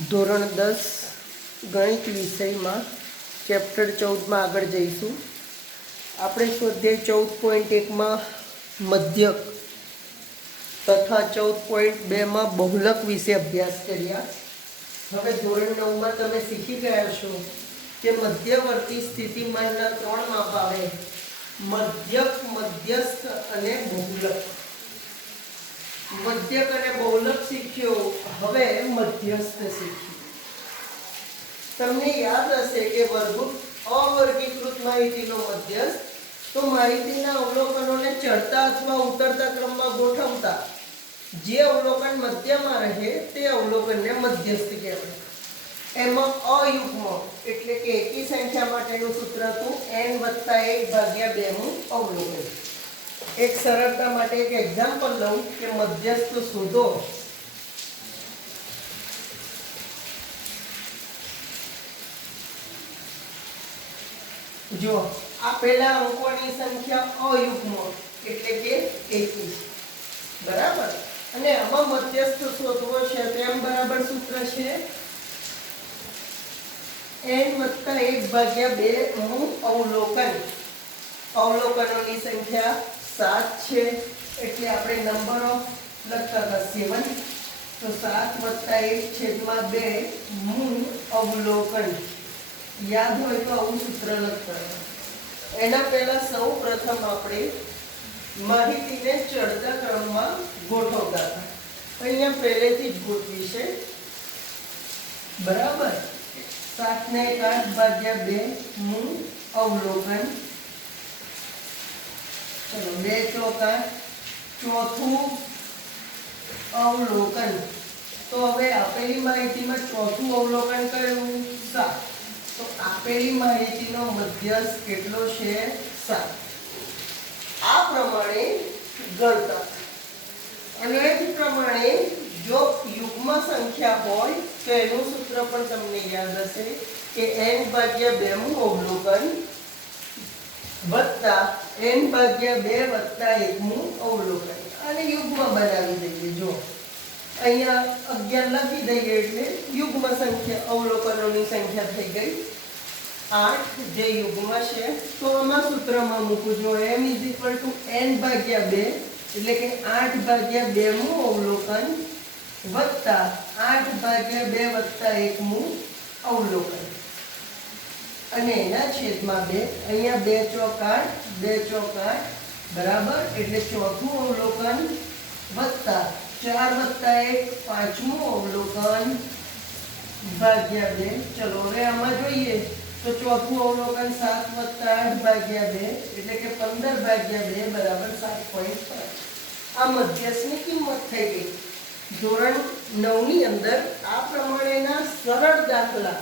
ધોરણ 10 ગણિત વિષયમાં ચેપ્ટર 14માં આગળ જઈશું. આપણે સ્વાધ્યાય 14.1માં મધ્યક તથા 14.2માં બહુલક વિશે અભ્યાસ કર્યા. હવે ધોરણ 9માં તમે શીખી ગયા છો કે મધ્યવર્તી સ્થિતિમાનના 3 માપ આવે: મધ્યક, મધ્યસ્થ અને બહુલક. મધ્યક અને બહુલક શીખ્યો, હવે મધ્યસ્થ શીખ્યું. તમને યાદ હશે કે અવર્ગીકૃત માહિતીનો મધ્યસ્થ તો માહિતીના અવલોકનોને ચડતા અથવા ઉતરતા ક્રમમાં ગોઠવતા જે અવલોકન મધ્યમાં રહે તે અવલોકનને મધ્યસ્થ કહેવાય. એમાં અયુગ્મ એટલે કે એકી સંખ્યા માટેનું સૂત્ર હતું n+1/2 અવલોકન. એક સરળતા માટે એક એક્ઝામ્પલ લઉં કે મધ્યસ્થ શોધો. જો આપેલા અંકોની સંખ્યા અયુગ્મ એટલે કે 21, બરાબર. અને આમાં મધ્યસ્થ શોધવો છે તો m બરાબર સૂત્ર છે n+1/2 નું અવલોકન. અવલોકનોની સંખ્યા 7 છે એટલે આપણે નંબરો લખતા હતા 7, તો 7+1/2 નું અવલોકન. યાદ હોય તો આવું સૂત્ર લખતા હતા. એના પહેલા સૌ પ્રથમ આપણે માહિતીને ચડતા ક્રમમાં ગોઠવતા હતા. અહીંયા પહેલેથી જ ગોઠવી છે, બરાબર. 7/8/2 નું અવલોકન. ચલો 2 ચોથા ચોથું અવલોકન. તો હવે આપેલી માહિતીમાં ચોથું અવલોકન કયું? 7. તો આપેલી માહિતીનો મધ્યસ્થ કેટલો છે? 7. આ પ્રમાણે ગણતા. અને એ જ પ્રમાણે જો યુગ્મ સંખ્યા હોય તો એનું સૂત્ર પણ તમને યાદ હશે કે n/2 નું અવલોકન વત્તા n/2 + 1 નું અવલોકન. અને યુગ્મ બનાવી દઈએ. જો અહીંયા 11 લખી દઈએ એટલે યુગ્મ સંખ્યા અવલોકનોની સંખ્યા થઈ ગઈ 8, જે યુગ્મ છે. તો આમાં સૂત્રમાં મૂકું જો m n/2 એટલે કે 8/2 નું અવલોકન વત્તા 8/2 + 1 નું અવલોકન. અને એના છેદમાં 2. અહીંયા 2 ચોક 8, 2 ચોક 8, બરાબર. એટલે ચોથું અવલોકન વત્તા 4+1 પાંચમું અવલોકન ભાગ્યા 2. ચલો હવે આમાં જોઈએ તો ચોથું અવલોકન 7+8/2 એટલે કે 15/2 બરાબર 7.5. આ મધ્યસ્થની કિંમત થઈ ગઈ. ધોરણ 9 ની અંદર આ પ્રમાણેના સરળ દાખલા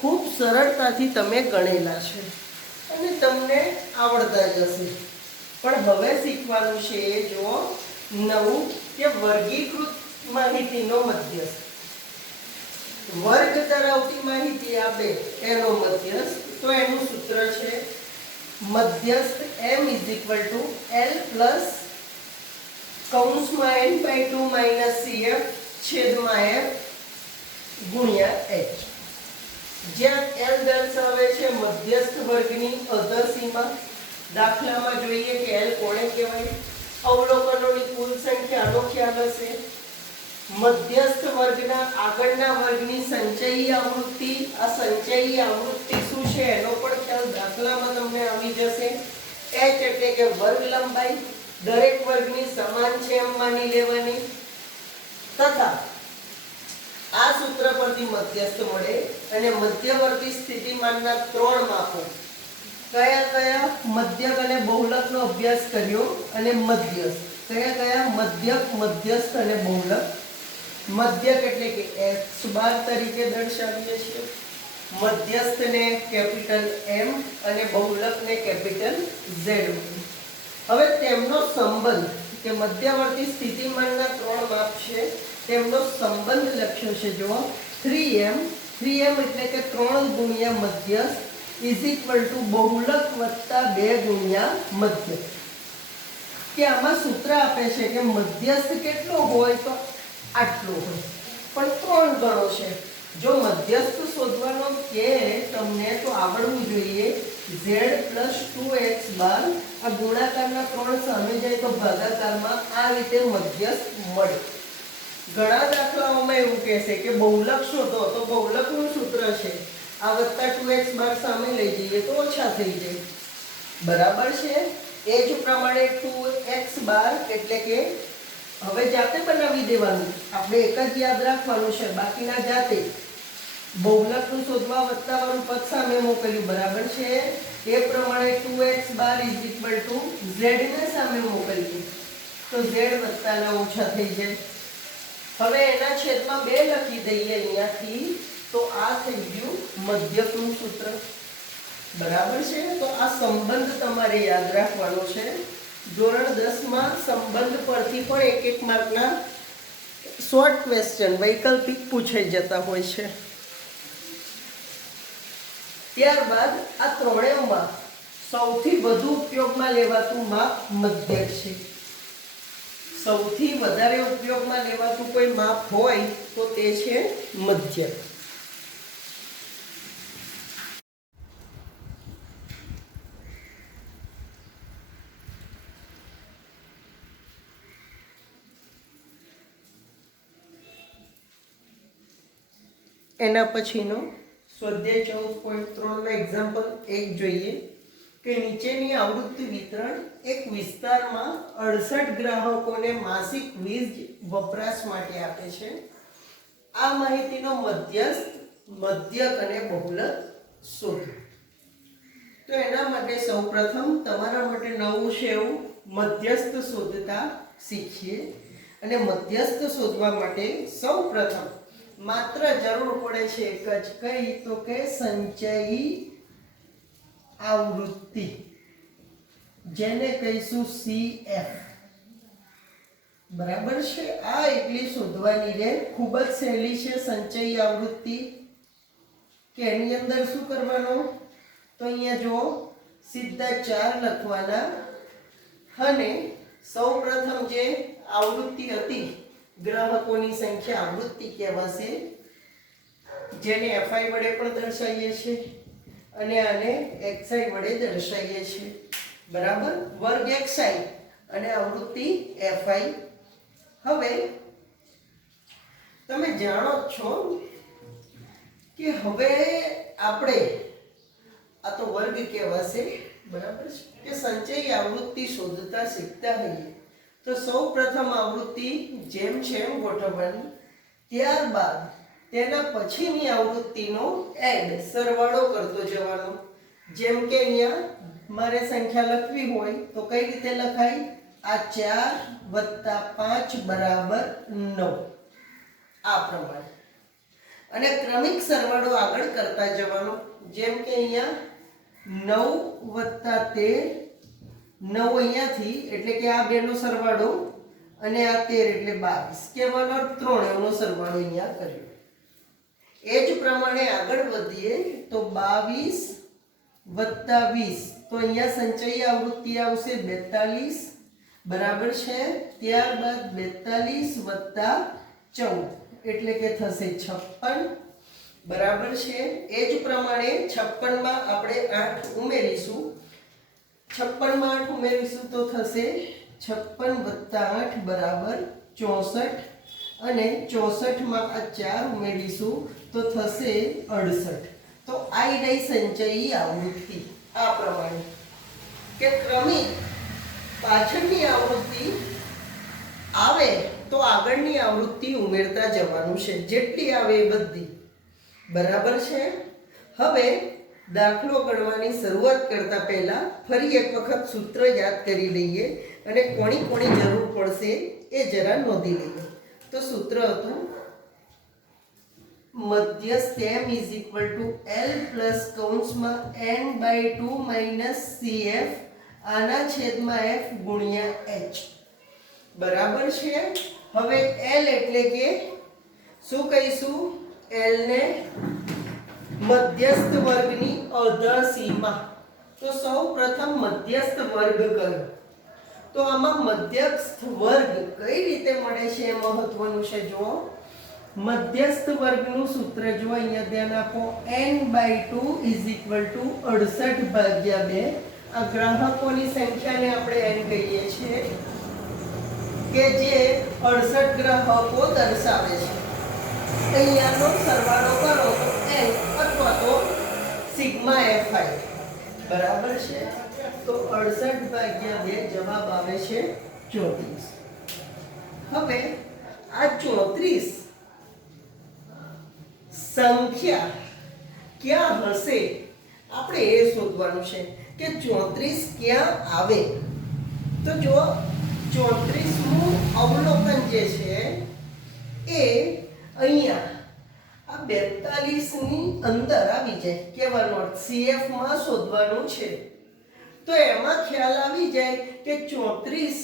ખૂબ સરળતાથી તમે ગણેલા છે અને તમને આવડતા જ હશે. પણ હવે શીખવાનું છે જો નવું કે વર્ગીકૃત માહિતીનો મધ્યસ્થ. વર્ગ ધરાવતી માહિતી આપે એનો મધ્યસ્થ. તો એનું સૂત્ર છે મધ્યસ્થ m = l+n/2 - cf/f × h. જ્યાં l દર્શાવે છે મધ્યસ્થ વર્ગની અધર સીમા. દાખલામાં જોઈએ કે l કોને કહેવાય? અવલોકનોની કુલ સંખ્યાનો ખ્યાલ હશે. મધ્યસ્થ વર્ગના આગળના વર્ગની સંચયી આવૃત્તિ. આ સંચયી આવૃત્તિ શું છે એનો પણ ખ્યાલ દાખલામાં તમને આવી જશે. h એટલે કે વર્ગ લંબાઈ. દરેક વર્ગની સમાન છે એમ માની લેવાની. તથા આ સૂત્ર પરથી મધ્યસ્થ મળે. અને મધ્યવર્તી સ્થિતિમાનના 3 માપો કયા કયા? મધ્યક અને બહુલકનો અભ્યાસ કર્યો. અને મધ્યસ્થ કયા કયા? મધ્યક, મધ્યસ્થ અને બહુલક. મધ્યક એટલે કે x12 તરીકે દર્શાવીએ છીએ. મધ્યસ્થને કેપિટલ M અને બહુલકને કેપિટલ Z. હવે તેમનો સંબંધ કે મધ્યવર્તી સ્થિતિમાનના 3 માપ છે તેમનો સંબંધ લખ્યો છે. જો 3m એટલે કે 3 ગુણ્યા મધ્યસ્થ = બહુલક વત્તા 2 ગુણ્યા મધ્યક. કે આમાં સૂત્ર આપે છે કે મધ્યસ્થ કેટલો હોય તો આટલો હોય, પણ 3 ગણો છે જો મધ્યસ્થ શોધવાનો કે તમને તો આવડવું જોઈએ z + 2x બાર આ ગુણાકારના 3 સામે જાય તો ભાગાકારમાં આ રીતે મધ્યસ્થ મળે. ઘણા દાખલાઓમાં એવું કહેશે કે બહુલક શોધો તો બહુલકનું સૂત્ર છે આ વત્તા 2x બાર સામે લઈ જઈએ તો ઓછા થઈ જાય. બરાબર છે. એ જ પ્રમાણે 2x બાર એટલે કે હવે જાતે બનાવી દેવાનું. આપણે એક જ યાદ રાખવાનું છે, બાકીના જાતે. બહુલકનું શોધવા વત્તાવાળું પદ સામે મોકલ્યું. બરાબર છે. એ પ્રમાણે 2x બાર = z ને સામે મોકલીએ તો z વત્તાના ઓછા થઈ જાય. હવે એના છેદમાં 2 લખી દઈએ અહીંયાથી તો આ થઈ ગયું મધ્યકનું સૂત્ર. બરાબર છે. તો આ સંબંધ તમારે યાદ રાખવાનો છે. ધોરણ 10 માં સંબંધ પરથી પણ એક માર્કના શોર્ટ ક્વેશ્ચન વૈકલ્પિક પૂછાઈ જતા હોય છે. ત્યારબાદ આ ત્રણેયમાં સૌથી વધુ ઉપયોગમાં લેવાતું માપ મધ્યક છે. સૌથી વધારે ઉપયોગમાં લેવાતું કોઈ માપ હોય તો તે છે મધ્યક. એના પછીનો સ્વાધ્યાય 14.3 નો એક્ઝામ્પલ 1 જોઈએ કે નીચેની આવૃત્તિ વિતરણ એક વિસ્તારમાં 68 ગ્રાહકોને માસિક વીજ વપરાશ માટે આપે છે. આ માહિતીનો મધ્યસ્થ, મધ્યક અને બહુલક શોધો. તો એના માટે સૌપ્રથમ તમારા માટે નવું છે એવું મધ્યસ્થ શોધતા શીખીએ. અને મધ્યસ્થ શોધવા માટે સૌપ્રથમ માત્ર જરૂર પડે છે એક જ, કઈ તો કે સંચયી આવૃત્તિ, જેને કહીશું CF. બરાબર છે. આ એટલી શોધવાની રે ખૂબ જ સહેલી છે સંચયી આવૃત્તિ. કે એની અંદર શું કરવાનું તો અહીંયા જો સીધા 4 લખવાના અને સૌપ્રથમ જે આવૃત્તિ હતી ગ્રાહકોની સંખ્યા આવૃત્તિ કહેવાશે, જેને FI વડે પણ દર્શાવીએ છીએ અને આને XI વડે દર્શાવીએ છીએ. બરાબર. વર્ગ XI અને આવૃત્તિ FI. હવે તમે જાણો છો કે હવે આપણે આ તો વર્ગ કહેવાશે. બરાબર છે. કે સંચયી આવૃત્તિ શોધતા શીખતા હોઈએ તો સૌપ્રથમ આવૃત્તિ જેમ છે એમ ગોઠવવાની. ત્યારબાદ તેના પછીની આવૃત્તિનો એડ સરવાળો કરતો જવાનો. જેમ કે અહીંયા મારે સંખ્યા લખવી હોય તો કઈ રીતે લખાય? આ 4 + 5 = 9 આ પ્રમાણે. અને ક્રમિક સરવાળો આગળ કરતા જવાનો. જેમ કે અહીંયા 9 + 13 9 અહીંયાથી એટલે કે આ બેનો સરવાળો અને આ 13 એટલે 22 કહેવાનો 3 નો સરવાળો અહીંયા કર્યો. એ જ પ્રમાણે આગળ વધીએ તો 22 + 20 તો અહીંયા સંચયી આવૃત્તિ આવશે 42. બરાબર છે. ત્યારબાદ 42 + 14 એટલે કે થશે 56. બરાબર છે. એ જ પ્રમાણે 56 માં આપણે 8 ઉમેરીશું. 56 માં 8 ઉમેરીશું તો થશે 56 + 8 = 64 અને 64 માં આ 4 ઉમેરીશું તો થશે 68. તો આ રહી સંચયી આવૃત્તિ. આ પ્રમાણે કે ક્રમિક પાછળની આવૃત્તિ આવે તો આગળની આવૃત્તિ ઉમેરતા જવાનું છે, જેટલી આવે એ બધી. બરાબર છે. હવે દાખલો ગણવાની શરૂઆત કરતા પહેલા ફરી એક વખત સૂત્ર યાદ કરી લઈએ અને કોની કોની જરૂર પડશે એ જરા નોંધી લઈએ. તો સૂત્ર હતું મધ્યસ્થ m = L + n/2 - CF આના છેદમાં f × h. બરાબર છે. હવે L એટલે કે શું કહીશું? L ને મધ્યસ્થ વર્ગની અધસીમા. તો સૌ પ્રથમ મધ્યસ્થ વર્ગ કયો? તો આમાં મધ્યસ્થ વર્ગ કઈ રીતે મળે છે એ મહત્વનું છે. જુઓ મધ્યસ્થ વર્ગનું સૂત્ર જો અહીંયા ધ્યાન આપો n/2 = 68/2. આ ગ્રાહકોની સંખ્યાને આપણે n કહીએ છીએ કે જે 68 ગ્રાહકો દર્શાવે છે. અહીંયાનો સરવાળો કરો તો n અથવા તો સિગ્મા fi બરાબર છે. તો 68/2 જવાબ આવે છે 34. હવે આ 34 સંખ્યા ક્યાં હશે આપણે એ શોધવાનું છે કે 34 ક્યાં આવે. તો જો 34મું અવલોકન જે છે એ અહીંયા આ 42 ની અંદર આવી જાય. કહેવાનો અર્થ CF માં શોધવાનું છે. તો એમાં ખ્યાલ આવી જાય કે 34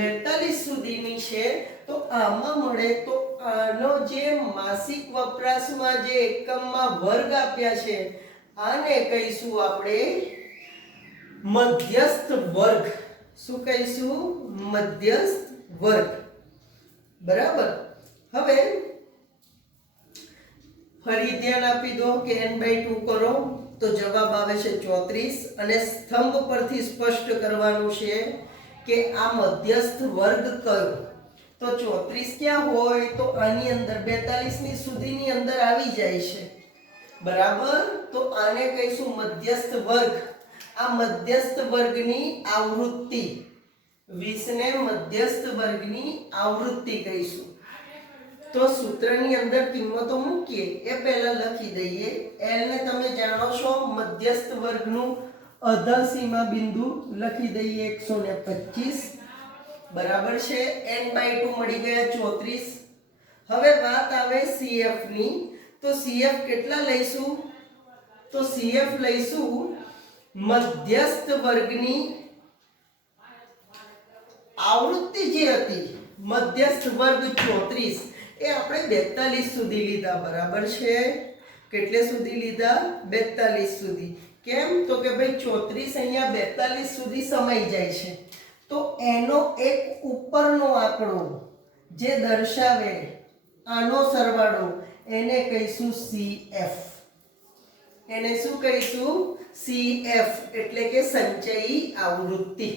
42 સુધીની છે. તો આમાં મળે તો આનો જે માસિક વપરાશમાં જે એકમમાં વર્ગ આપ્યા છે આને કહીશું આપણે મધ્યસ્થ વર્ગ. શું કહીશું? મધ્યસ્થ વર્ગ. બરાબર. હવે ફરી ધ્યાન આપી દો કે n/2 કરો તો જવાબ આવે છે 34 અને સ્તંભ પરથી સ્પષ્ટ કરવાનું છે કે આ મધ્યસ્થ વર્ગ કયો. તો 34 ક્યાં હોય તો આની અંદર 42 ની સુધીની અંદર આવી જાય છે. બરાબર. તો આને કહીશું મધ્યસ્થ વર્ગ. આ મધ્યસ્થ વર્ગની આવૃત્તિ 20 ને મધ્યસ્થ વર્ગની આવૃત્તિ કહીશું. તો સૂત્રની અંદર કિંમતો મૂકીએ એ પહેલા લખી દઈએ. l ને તમે જાણો છો મધ્યસ્થ વર્ગનું અધર સીમા બિંદુ લખી દઈએ 125 બરાબર છે. n/2 મળી ગયા 34. હવે વાત આવે CF ની. તો CF કેટલા લઈશું? તો CF લઈશું મધ્યસ્થ વર્ગની આવૃત્તિ જે હતી મધ્યસ્થ વર્ગ 34 એ આપણે 42 સુધી લીધા. બરાબર છે. કેટલે સુધી લીધા? 42 સુધી. કેમ? તો કે ભાઈ 34 અહીંયા 42 સુધી સમાઈ જાય છે. તો એનો એક ઉપરનો આંકડો જે દર્શાવે આનો સરવાળો એને કહીશું CF. એને શું કહીશું? CF એટલે કે સંચયી આવૃત્તિ.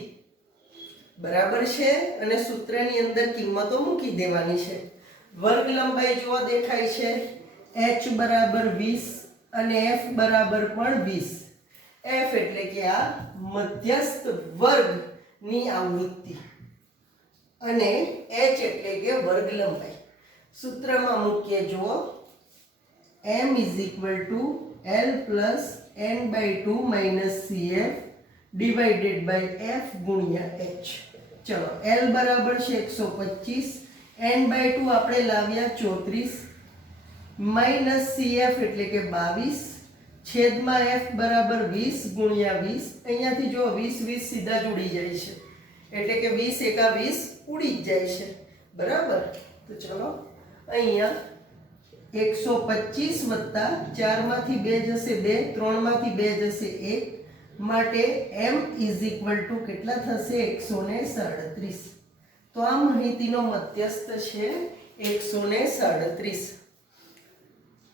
બરાબર છે. અને સૂત્રની અંદર કિંમતો મૂકી દેવાની છે. વર્ગ લંબાઈ જો દેખાય છે h બરાબર 20 અને f બરાબર પણ 20. f એટલે કે આ મધ્યસ્થ વર્ગની આવૃત્તિ અને h એટલે કે વર્ગ લંબાઈ. સૂત્રમાં મૂકીએ જુઓ m = l + n/2 - cf / f × h. ચલો l બરાબર છે 125, n/2 આપણે લાવ્યા 34 - cf એટલે કે 22 છેદમાં f બરાબર 20 × 20. અહીંયાથી જો 20 સીધા જ ઉડી જાય છે એટલે કે 20 × 20 ઉડી જ જાય છે. બરાબર. તો ચલો અહીંયા 125 વત્તા 4 માંથી 2 જશે 2, 3 માંથી 2 જશે 1 માટે m = કેટલા થશે? 137. તો આ માહિતીનો મધ્યસ્થ છે 137.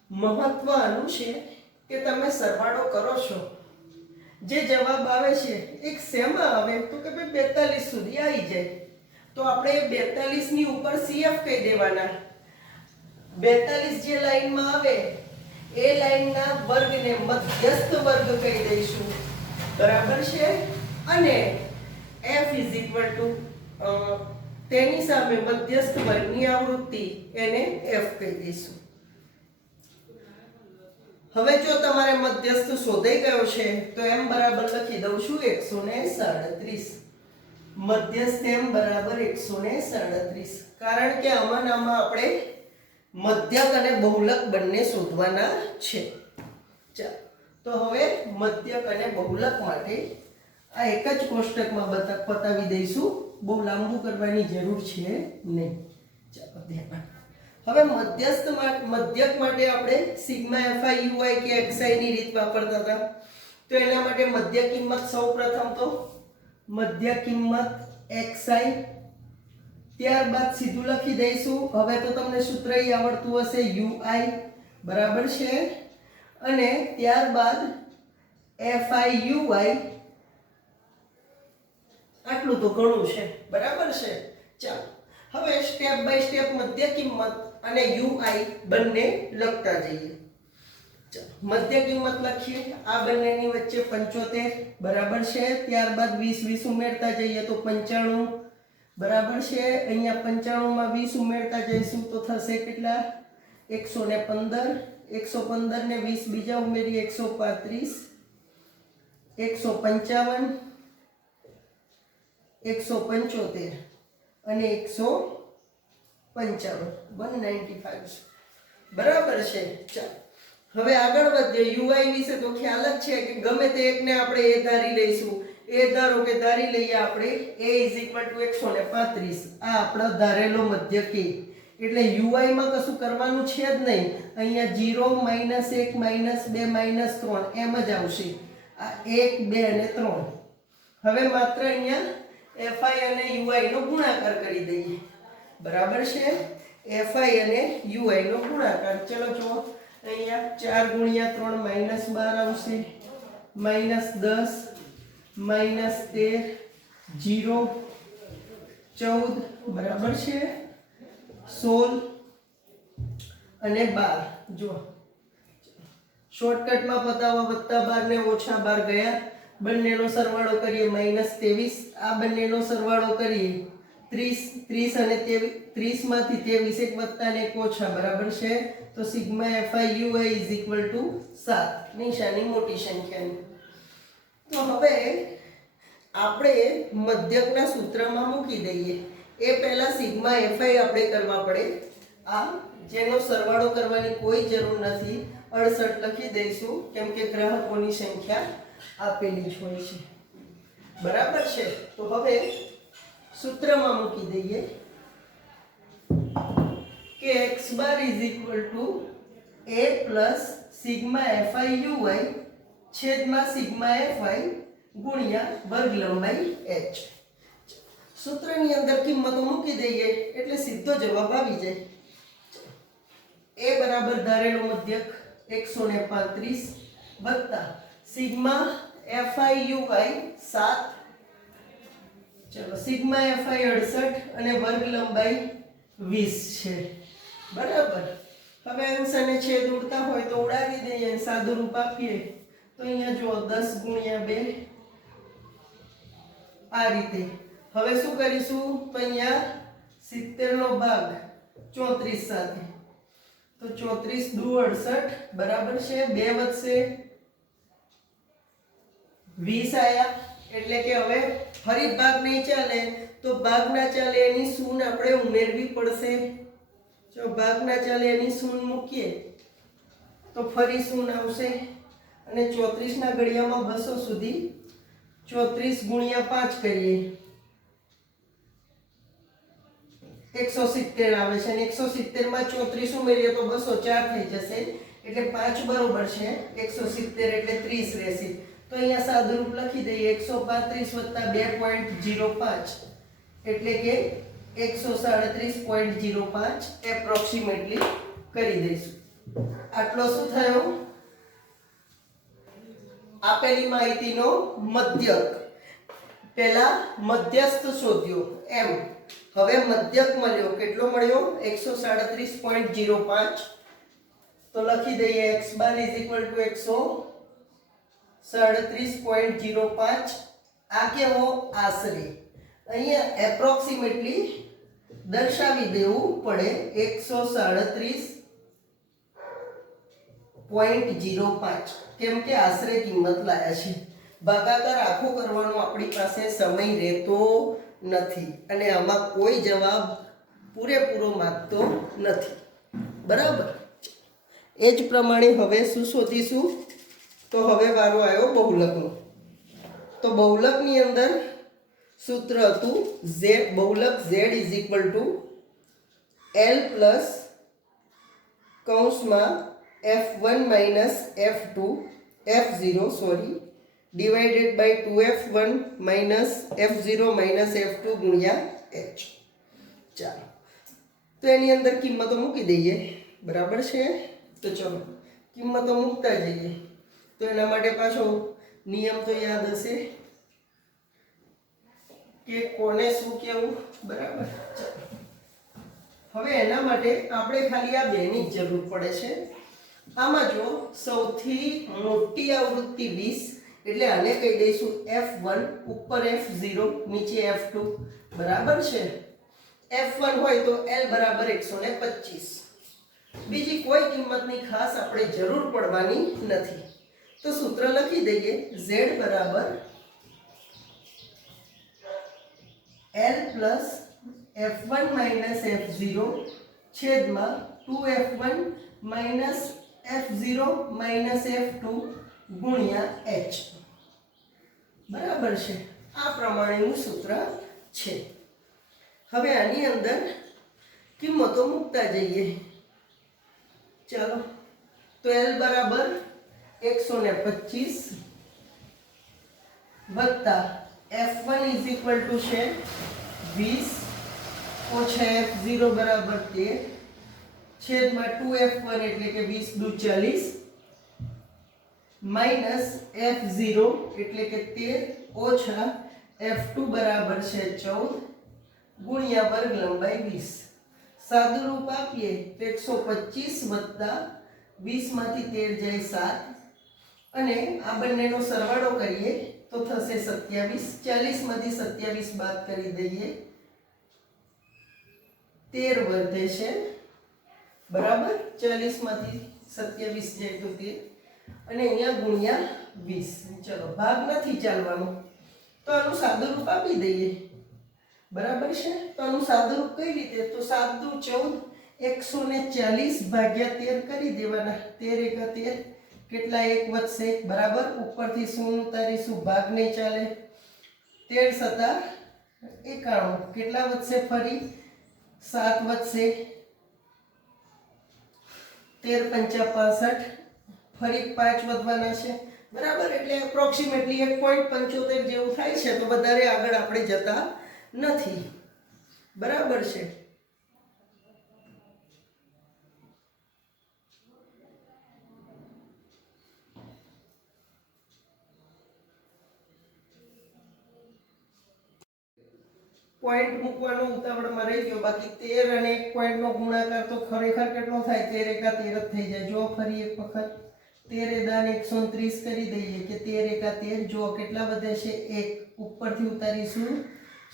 મહત્વ આનું છે કે તમે સરવાળો કરો છો જે જવાબ આવે છે એક શેમાં આવે તો કે ભાઈ 42 સુધી આવી જાય. તો આપણે 42 ની ઉપર CF કહી દેવાના. 42 જે લાઈનમાં આવે એ લાઈનના વર્ગને મધ્યસ્થ વર્ગ કહી દઈશું. બરાબર છે. અને f = તેની સામે મધ્યસ્થ વર્ગની આવૃત્તિ એને f કહી દઈશું. હવે જો તમારે મધ્યસ્થ શોધાઈ ગયો છે તો m બરાબર લખી દઉં છું 137. મધ્યસ્થ m બરાબર 137 કારણ કે આમાં આપણે મધ્યક અને બહુલક બંને શોધવાના છે. ચાલો તો હવે મધ્યક અને બહુલક માટે આ એક જ કોષ્ટકમાં બતાવી દઈશું. બહુ લાંબુ કરવાની જરૂર છે નહીં. ચાલો ધ્યાન. હવે મધ્યક માટે આપણે સિગ્મા fi ui કે xi ની રીત વાપરતા હતા. તો એના માટે મધ્ય કિંમત સૌપ્રથમ તો મધ્ય કિંમત xi ત્યારબાદ સીધું લખી દઈશું. હવે તો તમને સૂત્ર આવડતું હશે, UI બરાબર છે, અને ત્યારબાદ FIUI, આટલું તો ઘણું છે, બરાબર છે. ચાલો હવે સ્ટેપ બાય સ્ટેપ મધ્ય કિંમત અને UI બંને લખતા જઈએ. મધ્ય કિંમત લખીએ, આ બંનેની વચ્ચે 75 બરાબર છે. ત્યારબાદ 20 ઉમેરતા જઈએ તો 95 બરાબર છે. અહીંયા 95 માં 20 ઉમેરતા જઈશું તો થશે કેટલા? 115. 115 ને 20 બીજા ઉમેરીએ 135, 155, 175 અને 155, 195 બરાબર છે. ચાલો હવે આગળ વધીએ. UI વિશે તો ખ્યાલ જ છે કે ગમે તે એકને આપણે એ ધારી લઈશું. એ ધારો કે ધારી લઈએ આપણે A = 135. આ આપણો ધારેલો મધ્ય કે, એટલે UI માં કશું કરવાનું છે જ નહીં. અહીંયા 0 -1 -2 -3 એમ જ આવશે. આ 1 2 અને 3. હવે માત્ર અહીંયા FI અને UI નો ગુણાકાર કરી દઈએ. બરાબર છે. FI અને UI નો ગુણાકાર. ચલો જુઓ, અહીંયા 4 × 3 -12 આવશે, -10 -13 0 14 બરાબર છે, 16 અને 12. જો શોર્ટકટમાં પતાવવા +12 ને -12 ગયા. બંનેનો સરવાળો કરીએ -23. આ બંનેનો સરવાળો કરીએ 30 અને 30 માંથી 23 એક વત્તા ને એક ઓછા બરાબર છે. તો સિગ્મા FIUI = 7, નિશાની મોટી સંખ્યાની. તો હવે આપણે મધ્યકના સૂત્રમાં મૂકી દઈએ. એ પહેલા સિગ્મા FI આપણે કરવા પડે. આ જેનો સરવાળો કરવાની કોઈ જરૂર નથી, 68 લખી દઈશું, કેમ કે ગ્રાહકોની સંખ્યા આપેલી જ હોય છે. બરાબર છે. તો હવે સૂત્રમાં મૂકી દઈએ કે x bar = a plus sigma FIUI છેદમાં સિગ્મા FI ગુણ્યા વર્ગ લંબાઈ h. સૂત્રની અંદર કિંમતો મૂકી દઈએ એટલે સીધો જવાબ આવી જાય. a બરાબર ધારેલો મધ્યક 135 વત્તા સિગ્મા FIUI 7, ચલો સિગ્મા FI 68 અને વર્ગ લંબાઈ 20 છે. બરાબર. હવે અંશને છેદ ઉડતા હોય તો ઉડાવી દઈએ, સાદું રૂપ આપીએ તો અહીંયા જો 10 × 2 આ રીતે. હવે શું કરીશું? તો અહીંયા 70 નો ભાગ 34 સાથે, તો 34 દુ 68 બરાબર છે. 2 વધશે 20 આયા, એટલે કે હવે ફરી ભાગ નહીં ચાલે તો ભાગ ના ચાલે એની શૂન આપણે ઉમેરવી પડશે. જો ભાગ ના ચાલે એની શૂન મૂકીએ તો ફરી શૂન આવશે, અને 34 ના ઘડિયામાં 200 સુધી 34 × 5 કરીએ 170 આવે છે, અને 170 માં 34 ઉમેરીએ તો 204 થઈ જશે, એટલે 5 બરોબર છે. 170 એટલે 30 રહેશે. તો અહીંયા સાદું રૂપ લખી દઈએ 135 + 2.05 એટલે કે 137.05 એપ્રોક્સિમેટલી કરી દઈશું. આટલો શું થયો? આપેલી માહિતીનો મધ્યક. પહેલા મધ્યસ્થ શોધ્યો એમ, હવે મધ્યક મળ્યો. કેટલો મળ્યો? 137.05. તો લખી દઈએ x બાર = 137.05. આ કેવો? આશરે. અહીંયા એપ્રોક્સિમેટલી દર્શાવી દેવું પડે 137.05, કેમ કે આશરે કિંમત લાયા છે. ભાગાકાર આખો કરવાનો આપણી પાસે સમય રહેતો નથી, અને આમાં કોઈ જવાબ પૂરેપૂરો માંગતો નથી. બરાબર. એ જ પ્રમાણે હવે શું શોધીશું? તો હવે વારો આવ્યો બહુલકનો. તો બહુલકની અંદર સૂત્ર હતું બહુલક z = L પ્લસ કૌંસમાં f1 - f2 f0 divided by 2f1 - f0 - f2 ગુણ્યા h. ચાલો, તો એની અંદર કિંમતો મૂકી દઈએ, બરાબર છે? તો ચલો કિંમતો મૂકતા જઈએ. તો એના માટે પાછો નિયમ તો યાદ હશે કે કોને શું કહેવું, બરાબર? હવે એના માટે આપણે ખાલી આ બેની જ જરૂર પડે છે. આમાં જો સૌથી મોટી આવૃત્તિ 20, એટલે આને કહી દઈશું F1, ઉપર F0, નીચે F2, બરાબર છે? F1 હોય તો L બરાબર 125. બીજી કોઈ કિંમતની ખાસ આપણે જરૂર પડવાની નથી. તો સૂત્ર લખી દઈએ, Z બરાબર L plus F1 minus F0 છેદમાં 2F1 minus F0 minus F2 ગુણ્યા H, બરાબર છે? આ પ્રમાણેનું સૂત્ર છે. હવે આની અંદર કિંમતો મૂકતા જઈએ. ચાલો, તો L બરાબર 125 વત્તા F1 ઇઝ ઇક્વલ ટુ છે 20 ઓછા F0 બરાબર 13 છેદમાં 2F1 એટલે કે 20 દુ 40 માઇનસ F0 એટલે કે 13 ઓછા F2 બરાબર છે 14 ગુણ્યા વર્ગ લંબાઈ 20. સાદું રૂપ આપીએ તો 125 વત્તા 20 માંથી 13 જાય 7 અને આ બંનેનો સરવાળો કરીએ તો થશે 27. 40 માંથી 27 બાદ કરી દઈએ, 13 વધે છે, બરાબર? 40 માંથી 27 જાય તો 13 અને અહીંયા ગુણ્યા 20. ચલો, ભાગ નથી ચાલવાનો તો આનું સાદું રૂપ આપી દઈએ, બરાબર છે? તો આનું સાદું રૂપ કઈ રીતે? તો 7 દુ 14, 140 ભાગ્યા 13 કરી દેવાના. 13 એકા 13, કેટલા એક વધશે, બરાબર? ઉપરથી શૂન્ય ઉતારીશું, ભાગ નહીં ચાલે. 13 સતા 91, કેટલા વધશે? ફરી 7 વધશે. 13 પંચા 65, ફરી 5 વધવાના છે, બરાબર? એટલે એપ્રોક્સિમેટલી 1.75 જેવું થાય છે. તો વધારે આગળ આપણે જતા નથી, બરાબર છે? પોઈન્ટ મૂકવાનો ઉતાવળમાં રહી ગયો, બાકી 13 અને 1 પોઈન્ટનો ગુણાકાર તો ખરેખર કેટલો થાય? 13 એકા 13 જ થઈ જાય. જો ફરી એક વખત 13 દાન 130 કરી દઈએ કે 13 એકા 13, જો કેટલા વધે છે? 1 ઉપરથી ઉતારીશું,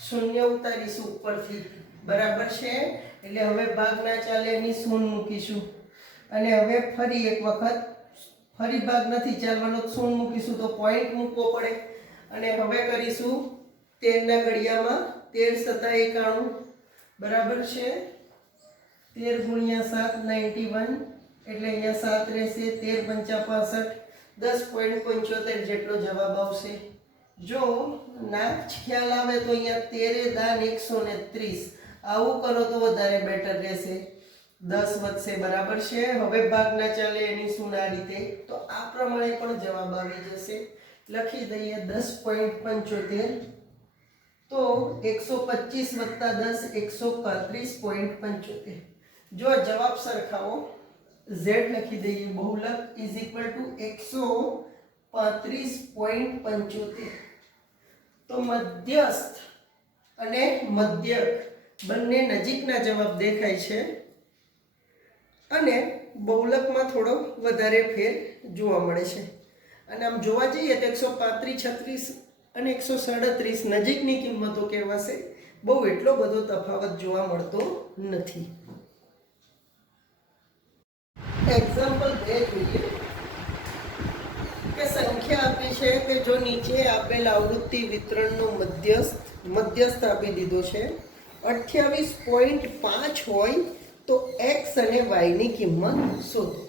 શૂન્ય ઉતારીશું ઉપરથી, બરાબર છે? એટલે હવે ભાગ ના ચાલે, એની શૂન્ય મૂકીશું અને હવે ફરી એક વખત ફરી ભાગ નથી ચાલવાનો, શૂન્ય મૂકીશું તો પોઈન્ટ મૂકવો પડે અને હવે કરીશું 13 ના ઘડિયામાં 13 સતા 91, બરાબર છે? 13 ગુણ્યા 7 91, એટલે અહીંયા 7 રહેશે. 13 પંચા 65, 10.75 જેટલો જવાબ આવશે. જો ના ખ્યાલ આવે તો અહીંયા 13 દાન 130, આવું કરો તો વધારે બેટર રહેશે. 10 વધશે, બરાબર છે? હવે ભાગ ના ચાલે, એની શું આ રીતે, તો આ પ્રમાણે પણ જવાબ આવી જશે. લખી દઈએ 10.75, તો 125 વત્તા 10 135.75. જો જવાબ સરખાવો, Z લખી દઈએ, બહુલક ઇઝ ઇક્વલ ટુ 135.75. તો મધ્યસ્થ અને મધ્યક બંને નજીકના જવાબ દેખાય છે અને બહુલકમાં થોડો વધારે ફેર જોવા મળે છે. અને આમ જોવા જઈએ તો 135, 36 અને 137 નજીકની કિંમતો કહેવાશે. બહુ એટલો બધો તફાવત જોવા મળતો નથી. એક્ઝામ્પલ 2 જોઈએ કે સંખ્યા આપી છે કે જો નીચે આપેલ આવૃત્તિ વિતરણનો મધ્યસ્થ આપી દીધો છે 28.5 હોય તો x અને y ની કિંમત શોધો.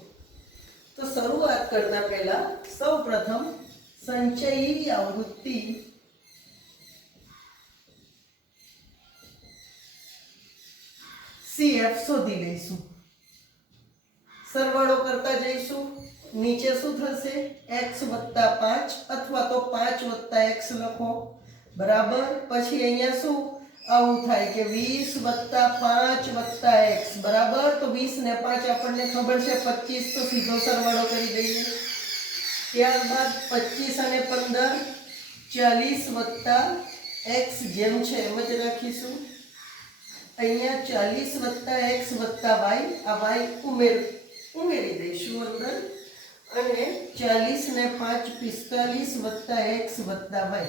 તો શરૂઆત કરતા પહેલા સૌપ્રથમ સંચયી આવૃત્તિ CF શોધી લઈશું. સરવાળો કરતા જઈશું. નીચે શું થશે? x + 5 અથવા તો 5 + x લખો, બરાબર? પછી અહીંયા શું આવું થાય કે 20 + 5 + x બરાબર. તો 20 ને 5 આપણને ખબર છે 25, તો સીધો સરવાળો કરી દઈએ. ત્યારબાદ 25 અને 15 40 + x જેમ છે એમ જ રાખીશું. અહીંયા 40 + x + y, આ y ઉમેરી દઈશું અંદર. અને 40 ને 5 45 + x + y.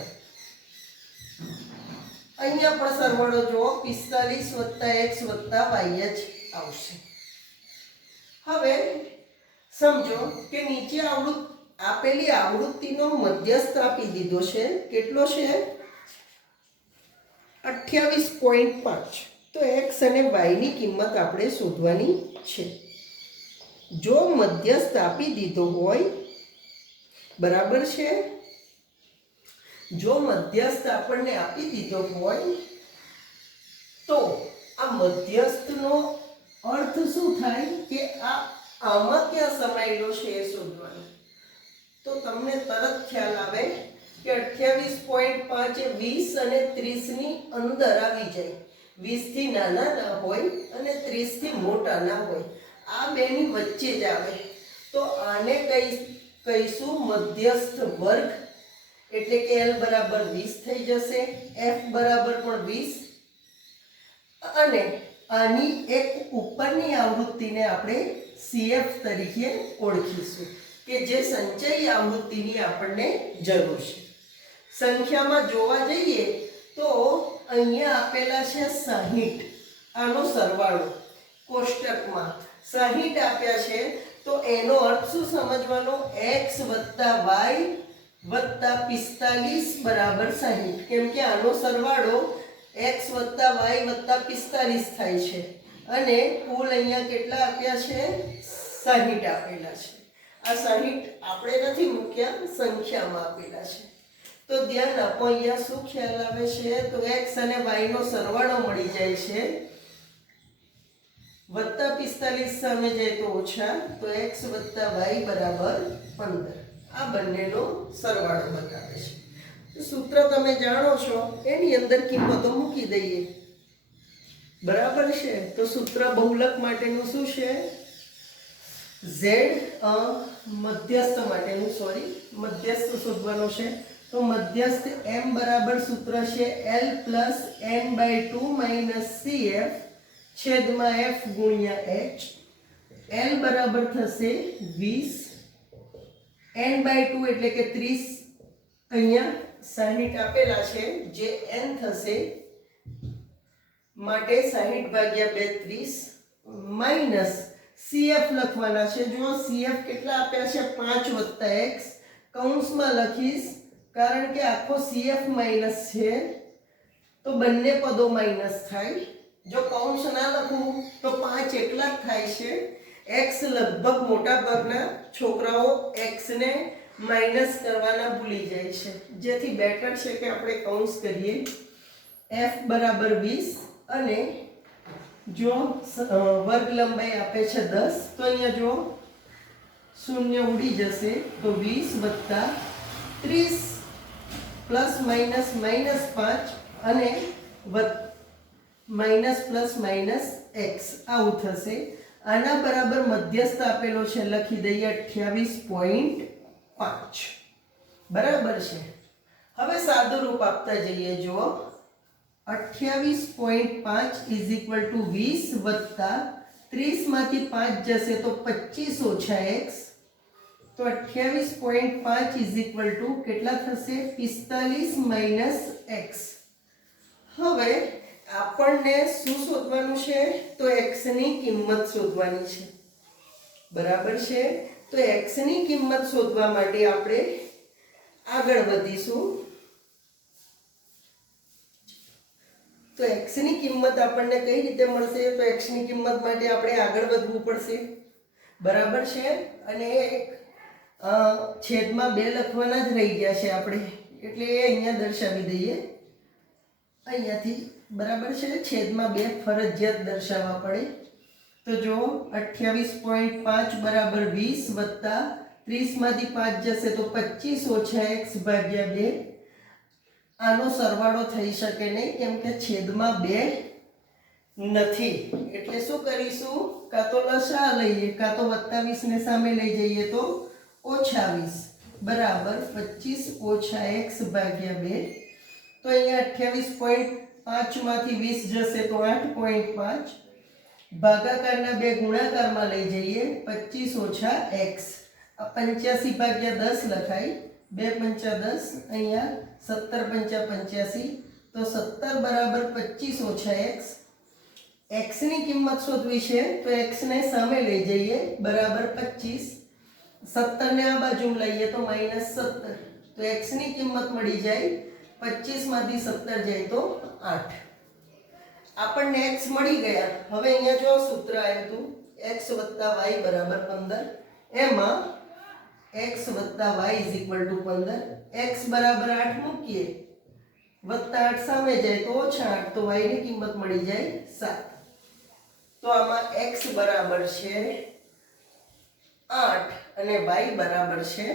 અહીંયા પણ સરવાળો જુઓ 45 + x + y જ આવશે. હવે સમજો કે નીચે આપેલી આવૃત્તિનો મધ્યસ્થ આપી દીધો છે. કેટલો છે? 28.5. તો x અને y ની કિંમત આપણે શોધવાની છે. જો મધ્યસ્થ આપી દીધો હોય, બરાબર છે, જો મધ્યસ્થ આપણને આપી દીધો હોય તો આ મધ્યસ્થનો અર્થ શું થાય કે આમાં ક્યાં સમાયેલો છે એ શોધવાનું. તો તમને તરત ખ્યાલ આવે કે 28.5 એ 20 અને 30 ની અંદર આવી જાય. 20 થી નાના ના હોય અને 30 થી મોટા ના હોય, આ બેની વચ્ચે જ આવે. તો આને કહીશું મધ્યસ્થ વર્ગ, એટલે કે L = 20 થઈ જશે, F બરાબર પણ 20. અને આની એક ઉપરની આવૃત્તિને આપણે CF તરીકે ઓળખીશું કે જે સંચયી આવૃત્તિની આપણને જરૂર છે. સંખ્યામાં જોવા જઈએ તો અહીંયા આપેલા છે 60. આનો સરવાળો કોષ્ટકમાં 60 આપ્યા છે. તો એનો અર્થ શું સમજવાનો? x + y + 45 = 60. કેમ કે આનો સરવાળો x + y + 45 થાય છે. અને કુલ અહીંયા કેટલા આપ્યા છે? 60 આપેલા છે. આ 60 આપણે નથી મૂક્યા, સંખ્યામાં આપેલા છે. તો ધ્યાન આપો, અહીંયા શું ખ્યાલ આવે છે? તો x અને y નો સરવાળો મળી જાય છે. +45 સામે જાય તો ઓછા, તો x + y = 15. આ બંનેનો સરવાળો બતાવે છે. તો સૂત્ર તમે જાણો છો, એની અંદર કિંમતો મૂકી દઈએ. બરાબર છે. તો સૂત્ર બહુલક માટેનું શું છે? z મધ્યસ્થ માટેનું, મધ્યસ્થ શોધવાનો છે. તો મધ્યસ્થ m બરાબર સૂત્ર છે L + n/2 - CF છેદમાં f ગુણ્યા h. L બરાબર થશે 20, n/2 એટલે કે 30. અહીંયા 60 આપેલા છે, જે n થશે, માટે 60/32 માઈનસ CF લખવાના છે. જો CF કેટલા આપ્યા છે? 5 + x. કૌંસમાં લખીશ કારણ કે આખો CF માઈનસ છે, તો બંને પદો માઈનસ થાય. જો કૌંસ ના લખું તો 5 એકલા જ થાય છે. x લગભગ મોટા ભાગના છોકરાઓ x ને માઈનસ કરવાના ભૂલી જાય છે, જેથી બેટર છે કે આપણે કૌંસ કરીએ. f બરાબર 20 અને જો વર્ગ લંબાઈ આપે છે 10, તો અહીંયા જો શૂન્ય ઉડી જશે. તો 20 + 30 ± -5 અને -+- x આવું થશે. આના બરાબર મધ્યસ્થ આપેલો છે, લખી દઈએ 28.5. બરાબર છે. હવે સાદું રૂપ આપતા જઈએ. જુઓ 28.5 = 20 + 30 માંથી 5 જશે તો 25 - x. તો 28.5 = કેટલા થશે? 45 - x. હવે આપણને શું શોધવાનું છે? તો x ની કિંમત શોધવાની છે. બરાબર છે. તો x ની કિંમત શોધવા માટે આપણે આગળ વધીશું. તો x ની કિંમત આપણને કઈ રીતે મળશે? તો x ની કિંમત માટે આપણે આગળ વધવું પડશે. બરાબર છે. અને છેદમાં 2 લખવાના જ રહી ગયા છે આપણે, એટલે એ અહીંયા દર્શાવી દઈએ અહીંયાથી. બરાબર છે. છેદમાં 2 ફરજિયાત દર્શાવવા પડે. તો જો 28.5 = 20 + 30 માંથી 5 જશે તો 25 - x/2. આનો સરવાળો થઈ શકે નહીં કેમ કે છેદમાં 2 નથી, એટલે શું કરીશું, કાં તો લસા લઈએ કાં તો +20 ને સામે લઈ જઈએ તો -20 બરાબર 25 ઓછા x ભાગ્યા 2. તો અહીંયા 28.5 માંથી 20 જશે તો 8.5. ભાગાકારના 2 ગુણાકારમાં લઈ જઈએ 25 ઓછા x. આ 85 ભાગ્યા 10 લખાય, 2 પંચા 10, અહીંયા 17 પંચા 85, તો 17 બરાબર 25 ઓછા x. x ની કિંમત શોધવી છે તો x ને સામે લઈ જઈએ બરાબર 25, 17 ને આ બાજુ લઈએ તો -17, તો x ની કિંમત મળી જાય 25 માંથી 17 જાય તો 8. આપણને x મળી ગયા. હવે અહીંયા જો સૂત્ર આવ્યું હતું x + y બરાબર 15, એમાં x + y = 15, x બરાબર 8 મૂકીએ, +8 સામે જાય તો -8, તો y ની કિંમત મળી જાય 7. તો આમાં x બરાબર છે 8 અને y બરાબર છે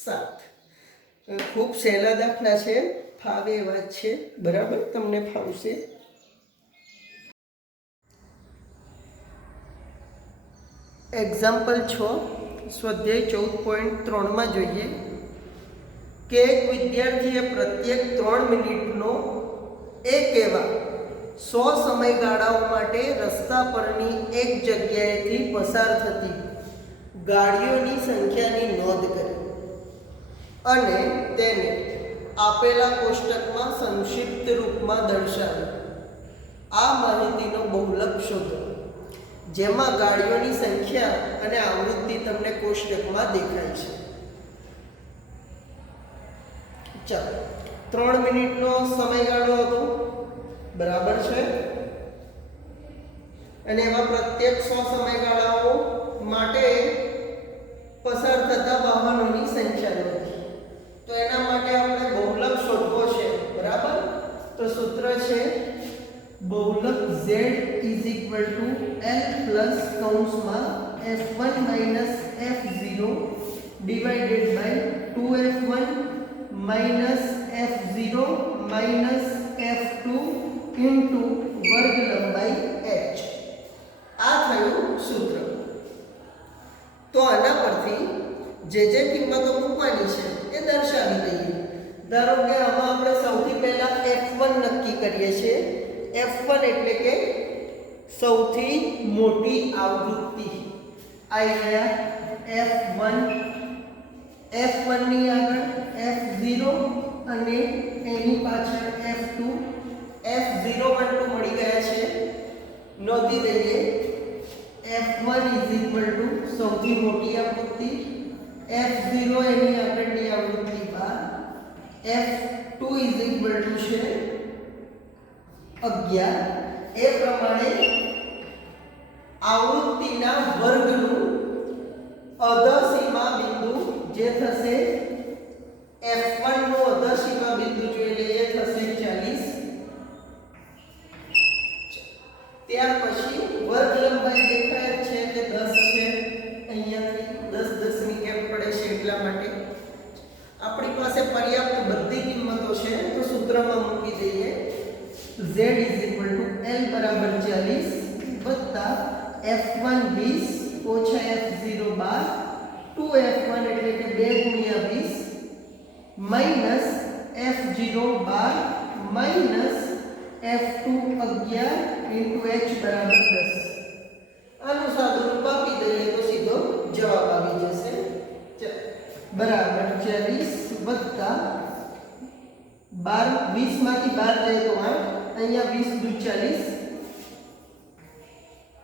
7. ખૂબ સહેલા દાખલા છે, ફાવે એવા છે, બરાબર, તમને ફાવશે. એક્ઝામ્પલ 6 સ્વાધ્યાય 14.3 માં જોઈએ કે એક વિદ્યાર્થીએ પ્રત્યેક 3 મિનિટનો એક એવા 100 સમયગાળાઓ માટે રસ્તા પરની એક જગ્યાએથી પસાર થતી ગાડીઓની સંખ્યાની નોંધ કરી અને તેને આપેલા કોષ્ટકમાં સંક્ષિપ્ત રૂપમાં દર્શાવી. આ માહિતીનો બહુલક શોધો, જેમાં ગાડીઓની સંખ્યા અને આવૃત્તિ તમને કોષ્ટકમાં દેખાય છે. ચાલો, 3 મિનિટનો સમયગાળો હતો, બરાબર છે, અને એમાં પ્રત્યેક 100 સમયગાળાઓ માટે પસાર થતા વાહનોની સંખ્યા હતી. તો એના માટે આપણે બહુલક શોધવો છે, બરાબર. તો સૂત્ર છે બહુલક z = l પ્લસ કૌંસમાં f1 minus f0 divided by 2f1 minus f0 minus f2 into વર્ગ લંબાઈ h. આ થયું સૂત્ર. તો આના પરથી જે કિંમતો મૂકવાની છે એ દર્શાવી દઈએ. ધારો કે આમાં આપણે સૌથી પહેલા f1 નક્કી કરીએ છીએ. f1 એટલે કે સૌથી મોટી આવૃત્તિ. અહીંયા f1 ની આગળ f0 અને એની પાછળ f2. f012 મળી ગયા છે, નોંધી દઈએ. f1 = સૌથી મોટી આવૃત્તિ, f0 એની આગળની આવૃત્તિ 12, f2 છે 11. એ પ્રમાણે આવૃત્તિના વર્ગનું અધસીમા બિંદુ જે થશે f1 નો અધસીમા બિંદુ જોઈ લઈએ, થશે 40. ત્યાર પછી વર્ગ લંબાઈ દેખાય છે કે 10 છે, અહીંયાથી 10 ની ગેપ પડે છે, એટલા માટે આપણી પાસે પર્યાપ્ત બધી કિંમતો છે. તો સૂત્રમાં મૂકી દઈએ z = l બરાબર 40 વત્તા f1 20 ઓછા f0 12, 2f1 એટલે કે 2 ગુણ્યા 20 minus f0 12 minus f2 11 into h બરાબર 10. આનું સાદું રૂપ આપી દઈએ તો સીધો જવાબ આવી જશે. બરાબર 40 વત્તા 12, 20 માંથી 12 જાય તો 8, અહીંયા 20 દુ 40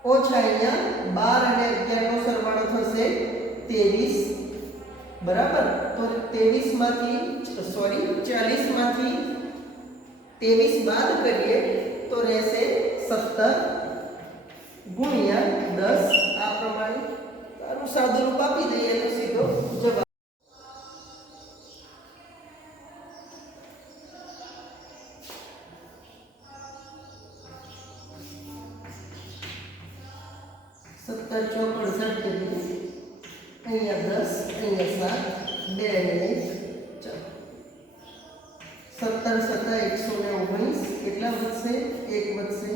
ઓછા અહીંયા 12 અને 11 નો સરવાળો થશે 23. બરાબર. તો 23 માંથી 40 માંથી 23 બાદ કરીએ તો રહેશે 17 ગુણ્યા 10. આ પ્રમાણે આનું સાદું રૂપ આપી દઈએ તો સીધો જવાબ. અહીંયા 10, અહીંયા 7, 2 અને 1, ચાલો 17 સત્તા 119 કેટલા વધશે? 1 વધશે.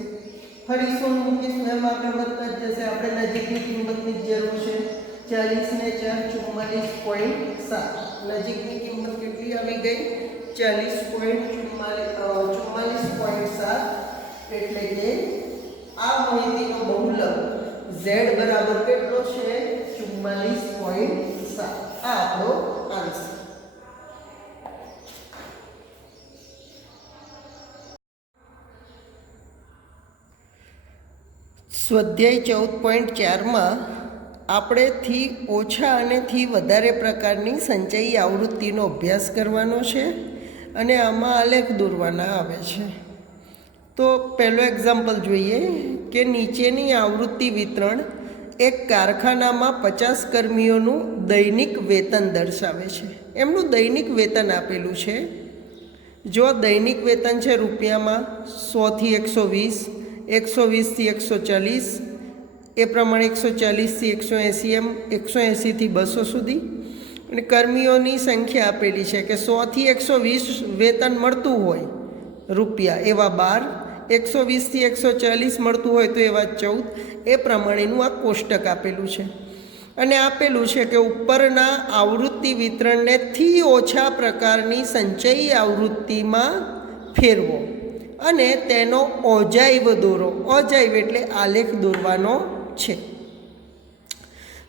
ફરી 100 મૂકીશું એમ આપણે વધતા જ જશે. આપણે નજીકની કિંમતની જ જરૂર છે. 40 ને 4 44.7. નજીકની કિંમત કેટલી આવી ગઈ? 40.44.7. એટલે કે આ માહિતીનો બહુલક z બરાબર કેટલો છે? 44.7. આ આપણો આન્સર. સ્વાધ્યાય 14.4માં આપણે થી ઓછા અને થી વધારે પ્રકારની સંચયી આવૃત્તિનો અભ્યાસ કરવાનો છે અને આમાં આલેખ દોરવાના આવે છે. તો પહેલો એક્ઝામ્પલ જોઈએ કે નીચેની આવૃત્તિ વિતરણ એક કારખાનામાં 50 કર્મીઓનું દૈનિક વેતન દર્શાવે છે. એમનું દૈનિક વેતન આપેલું છે. જો દૈનિક વેતન છે રૂપિયામાં 100 થી 120, 120 થી 140, એ પ્રમાણે 140 થી 180 એમ 180 થી 200 સુધી. અને કર્મીઓની સંખ્યા આપેલી છે કે 100 થી 120 વેતન મળતું હોય રૂપિયા એવા 12, 120 થી 140 મળતું હોય તો એવા 14. એ પ્રમાણેનું આ કોષ્ટક આપેલું છે અને આપેલું છે કે ઉપરના આવૃત્તિ વિતરણને થી ઓછા પ્રકારની સંચયી આવૃત્તિમાં ફેરવો અને તેનો ઓજાઇવ દોરો. ઓજાઇવ એટલે આલેખ દોરવાનો છે.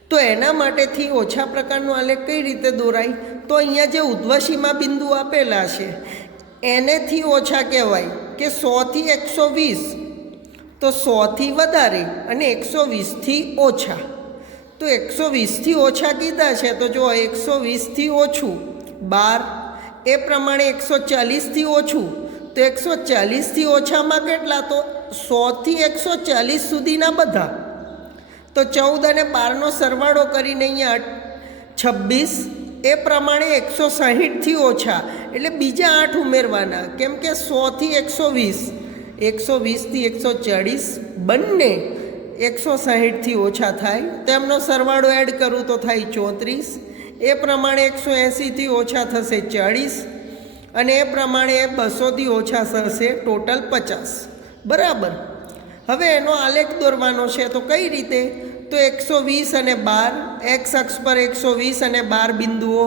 તો એના માટેથી ઓછા પ્રકારનો આલેખ કઈ રીતે દોરાય? તો અહીંયા જે ઉધ્વસીમા બિંદુ આપેલા છે એનેથી ઓછા કહેવાય કે 100 થી 120, તો 100 થી વધારે અને 120 થી ઓછા. તો 120 થી ઓછા કીધા છે તો જો 120 થી ઓછું 12, એ પ્રમાણે 140 થી ઓછું તો 140 થી ઓછામાં કેટલા? તો 100 થી 140 સુધીના બધા. તો 14 અને 12નો સરવાળો કરીને અહીંયા 26. એ પ્રમાણે 160 થી ઓછા એટલે બીજા 8 ઉમેરવાના, કેમ કે 100 થી 120, 120 થી 140 બંને 160 થી ઓછા થાય. તેમનો સરવાળો એડ કરું તો થાય 34. એ પ્રમાણે 180 થી ઓછા થશે 40 અને એ પ્રમાણે 200 થી ઓછા થશે ટોટલ 50. બરાબર. હવે એનો આલેખ દોરવાનો છે. તો કઈ રીતે? તો 120 અને 12, એક્સ અક્ષ પર 120 અને 12 બિંદુઓ,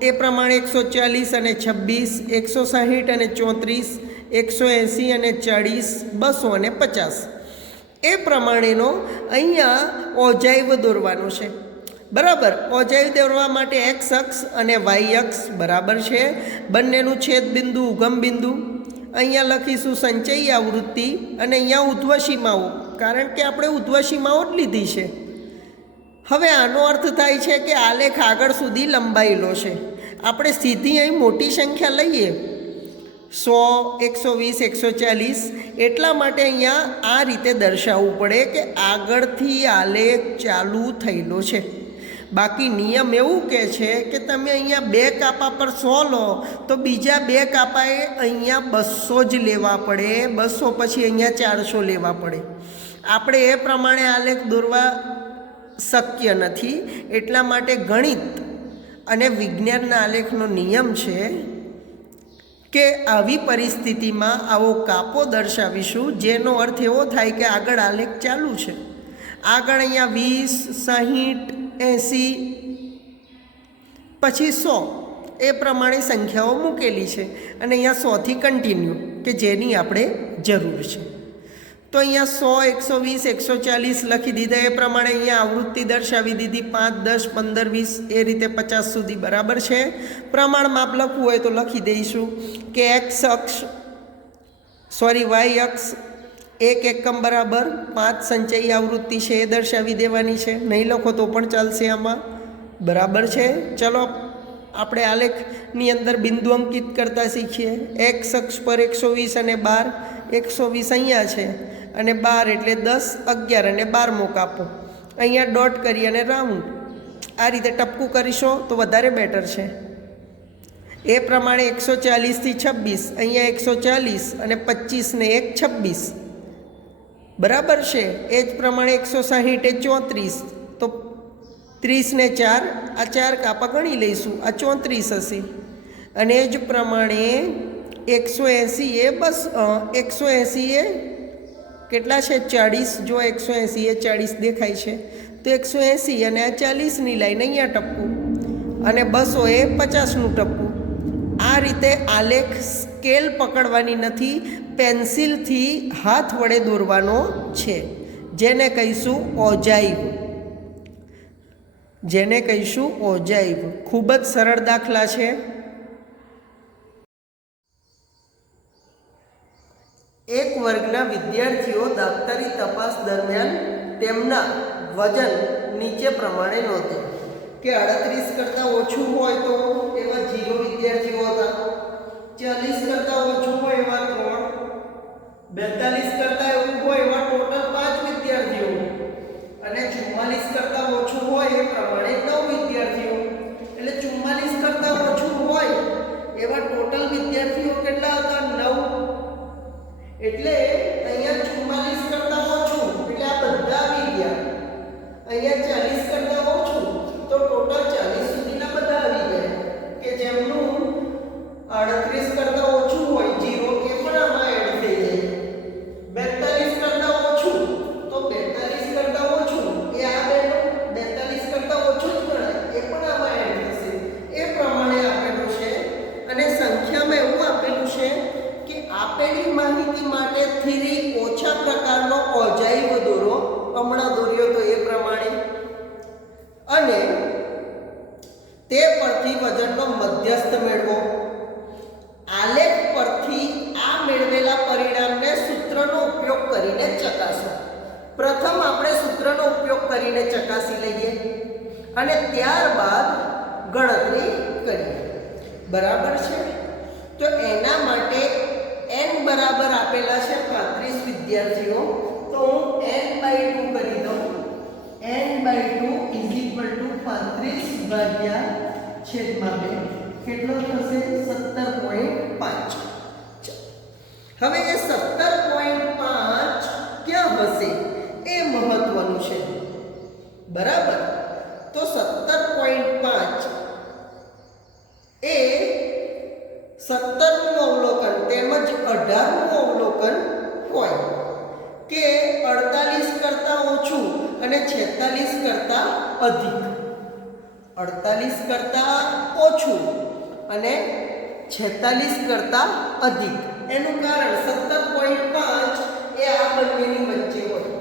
એ પ્રમાણે 140 અને 26, 160 અને 34, 180 અને 40, 200 અને 50. એ પ્રમાણેનો અહીંયા ઓજાઇવ દોરવાનો છે. બરાબર. ઓજાઇવ દોરવા માટે એક્સ અક્ષ અને વાય અક્ષ બરાબર છે. બંનેનું છેદ બિંદુ, ઉગમ બિંદુ. અહીંયા લખીશું સંચયી આવૃત્તિ અને અહીંયા ઉધ્વસીમાઓ, કારણ કે આપણે ઉધ્વસીમાઓ જ લીધી છે. હવે આનો અર્થ થાય છે કે આલેખ આગળ સુધી લંબાયેલો છે. આપણે સીધી અહીં મોટી સંખ્યા લઈએ 100, 120, 140, એટલા માટે અહીંયા આ રીતે દર્શાવવું પડે કે આગળથી આલેખ ચાલુ થયેલો છે. બાકી નિયમ એવું કહે છે કે તમે અહીંયા 2 કાપા પર 100 લો તો બીજા 2 કાપાએ અહીંયા 200 જ લેવા પડે. 200 પછી અહીંયા 400 લેવા પડે. આપણે એ પ્રમાણે આલેખ દોરવા શક્ય નથી. એટલા માટે ગણિત અને વિજ્ઞાનના આલેખનો નિયમ છે કે આવી પરિસ્થિતિમાં આવો કાપો દર્શાવીશું, જેનો અર્થ એવો થાય કે આગળ આલેખ ચાલુ છે. આગળ અહીંયા 20, 60, 80 પછી 100 એ પ્રમાણે સંખ્યાઓ મૂકેલી છે અને અહીંયા 100 થી કન્ટિન્યુ કે જેની આપણે જરૂર છે. તો અહીંયા 100, 120, 140 લખી દીધા. એ પ્રમાણે અહીંયા આવૃત્તિ દર્શાવી દીધી 5, 10, 15, 20 એ રીતે 50 સુધી. બરાબર છે. પ્રમાણ માપ લખવું હોય તો લખી દઈશું કે વાય અક્ષ 1 એકમ બરાબર 5 સંચયી આવૃત્તિ છે એ દર્શાવી દેવાની છે. નહીં લખો તો પણ ચાલશે આમાં. બરાબર છે. ચલો આપણે આલેખની અંદર બિંદુ અંકિત કરતા શીખીએ. એક્સ અક્ષ પર 120 અને 12, 120 અહીંયા છે અને 12 એટલે 10, 11 અને 12મો કાપો. અહીંયા ડોટ કરી અને રાઉન્ડ આ રીતે ટપકું કરીશો તો વધારે બેટર છે. એ પ્રમાણે 140 થી 26, અહીંયા 140 અને 25 ને 1, 26. બરાબર છે. એ જ પ્રમાણે 160 એ 34, તો 30 ને 4 આ 4 કાપા ગણી લઈશું, આ 34 હશે. અને એ જ પ્રમાણે 180 એ બસ 180 એ કેટલા છે 40, જો 180 એ 40 દેખાય છે તો 180 અને આ 40ની લાઈન અહીંયા ટપકું અને 200 એ 50નું ટપકું. આ રીતે આલેખ સ્કેલ પકડવાની નથી, પેન્સિલથી હાથ વડે દોરવાનો છે, જેને કહીશું ઓજાઇવ. જેને કહીશું ઓજાઇવ. ખૂબ જ સરળ દાખલા છે. એક વર્ગના વિદ્યાર્થીઓ દાપ્તરી તપાસ દરમિયાન તેમના વજન નીચે પ્રમાણે નોંધે કે 38 કરતાં ઓછું હોય તો એવા 0 વિદ્યાર્થીઓ હતા, 40 કરતાં ઓછું હોય એવા 3, 42 કરતાં એવું હોય એવા ટોટલ 5 વિદ્યાર્થીઓ અને 44 કરતાં ઓછું હોય એ પ્રમાણે 9 વિદ્યાર્થીઓ. એટલે 44 કરતાં ઓછું હોય એવા ટોટલ વિદ્યાર્થીઓ કેટલા હતા? 9. એટલે અહીંયા 44 કરતાં ઓછું એટલે આ બધા આવી ગયા. અહીંયા 40 કરતાં ઓછું તો ટોટલ 40 સુધીના બધા આવી ગયા કે જેમનું 38 કરતાં ઓછું હોય 0 એ પણ આમાં એડ થઈ જાય. 42 કરતાં ઓછું તો 42 કરતાં ઓછું એ આ બેનો 42 કરતાં ઓછું જ ગણાય, એ પણ આમાં એડ થશે. એ પ્રમાણે આપેલું છે અને સંખ્યામાં એવું આપેલું છે કે આપેલી માહિતી માટે 3 ઓછા પ્રકારનો ઓજાઇવ દોરો. હમણાં દોર્યો તો એ પ્રમાણે, અને તે પરથી વજનનો મધ્યસ્થ મેળવો. આલેખ પરથી આ મેળવેલા પરિણામને સૂત્રનો ઉપયોગ કરીને ચકાસો. પ્રથમ આપણે સૂત્રનો ઉપયોગ કરીને ચકાસી લઈએ અને ત્યારબાદ ગણતરી કરીએ. બરાબર છે? તો એના માટે n બરાબર આપેલા છે 35 વિદ્યાર્થીઓ, તો હું n/2 કરી દઉં. n/2 = 35 ભાગ્યા છેદમાં 2 કેટલો થશે? 17.5. હવે એ 17.5 ક્યાં હશે એ મહત્વનું છે. બરાબર? તો 17.5 એ 17મું અવલોકન તેમજ 18મું અવલોકન હોય કે 48 કરતાં ઓછું અને 46 કરતાં અધિક. 48 કરતાં ઓછું અને 46 કરતાં અધિક. એનું કારણ 17.5 એ આ બંનેની વચ્ચે હોય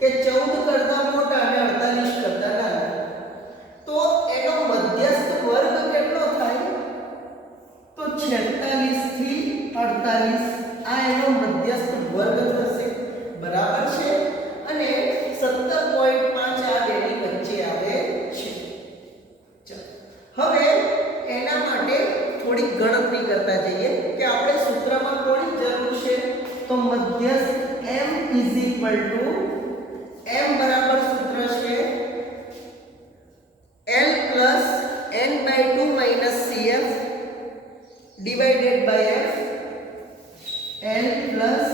કે 14 કરતાં મોટા અને 48 કરતાં નાના. તો એનો મધ્યસ્થ વર્ગ કેટલો થાય? તો 46 થી 48 આ એનો મધ્યસ્થ વર્ગ થશે. બરાબર છે? અને 17.5 આ બેની વચ્ચે આવે છે. હવે એના માટે થોડી ગણતરી કરતા જઈએ કે આપણે સૂત્રમાં કોની જરૂર છે. તો મધ્યસ્થ m બરાબર સૂત્ર છે L plus n/2 minus CF divided by F. L plus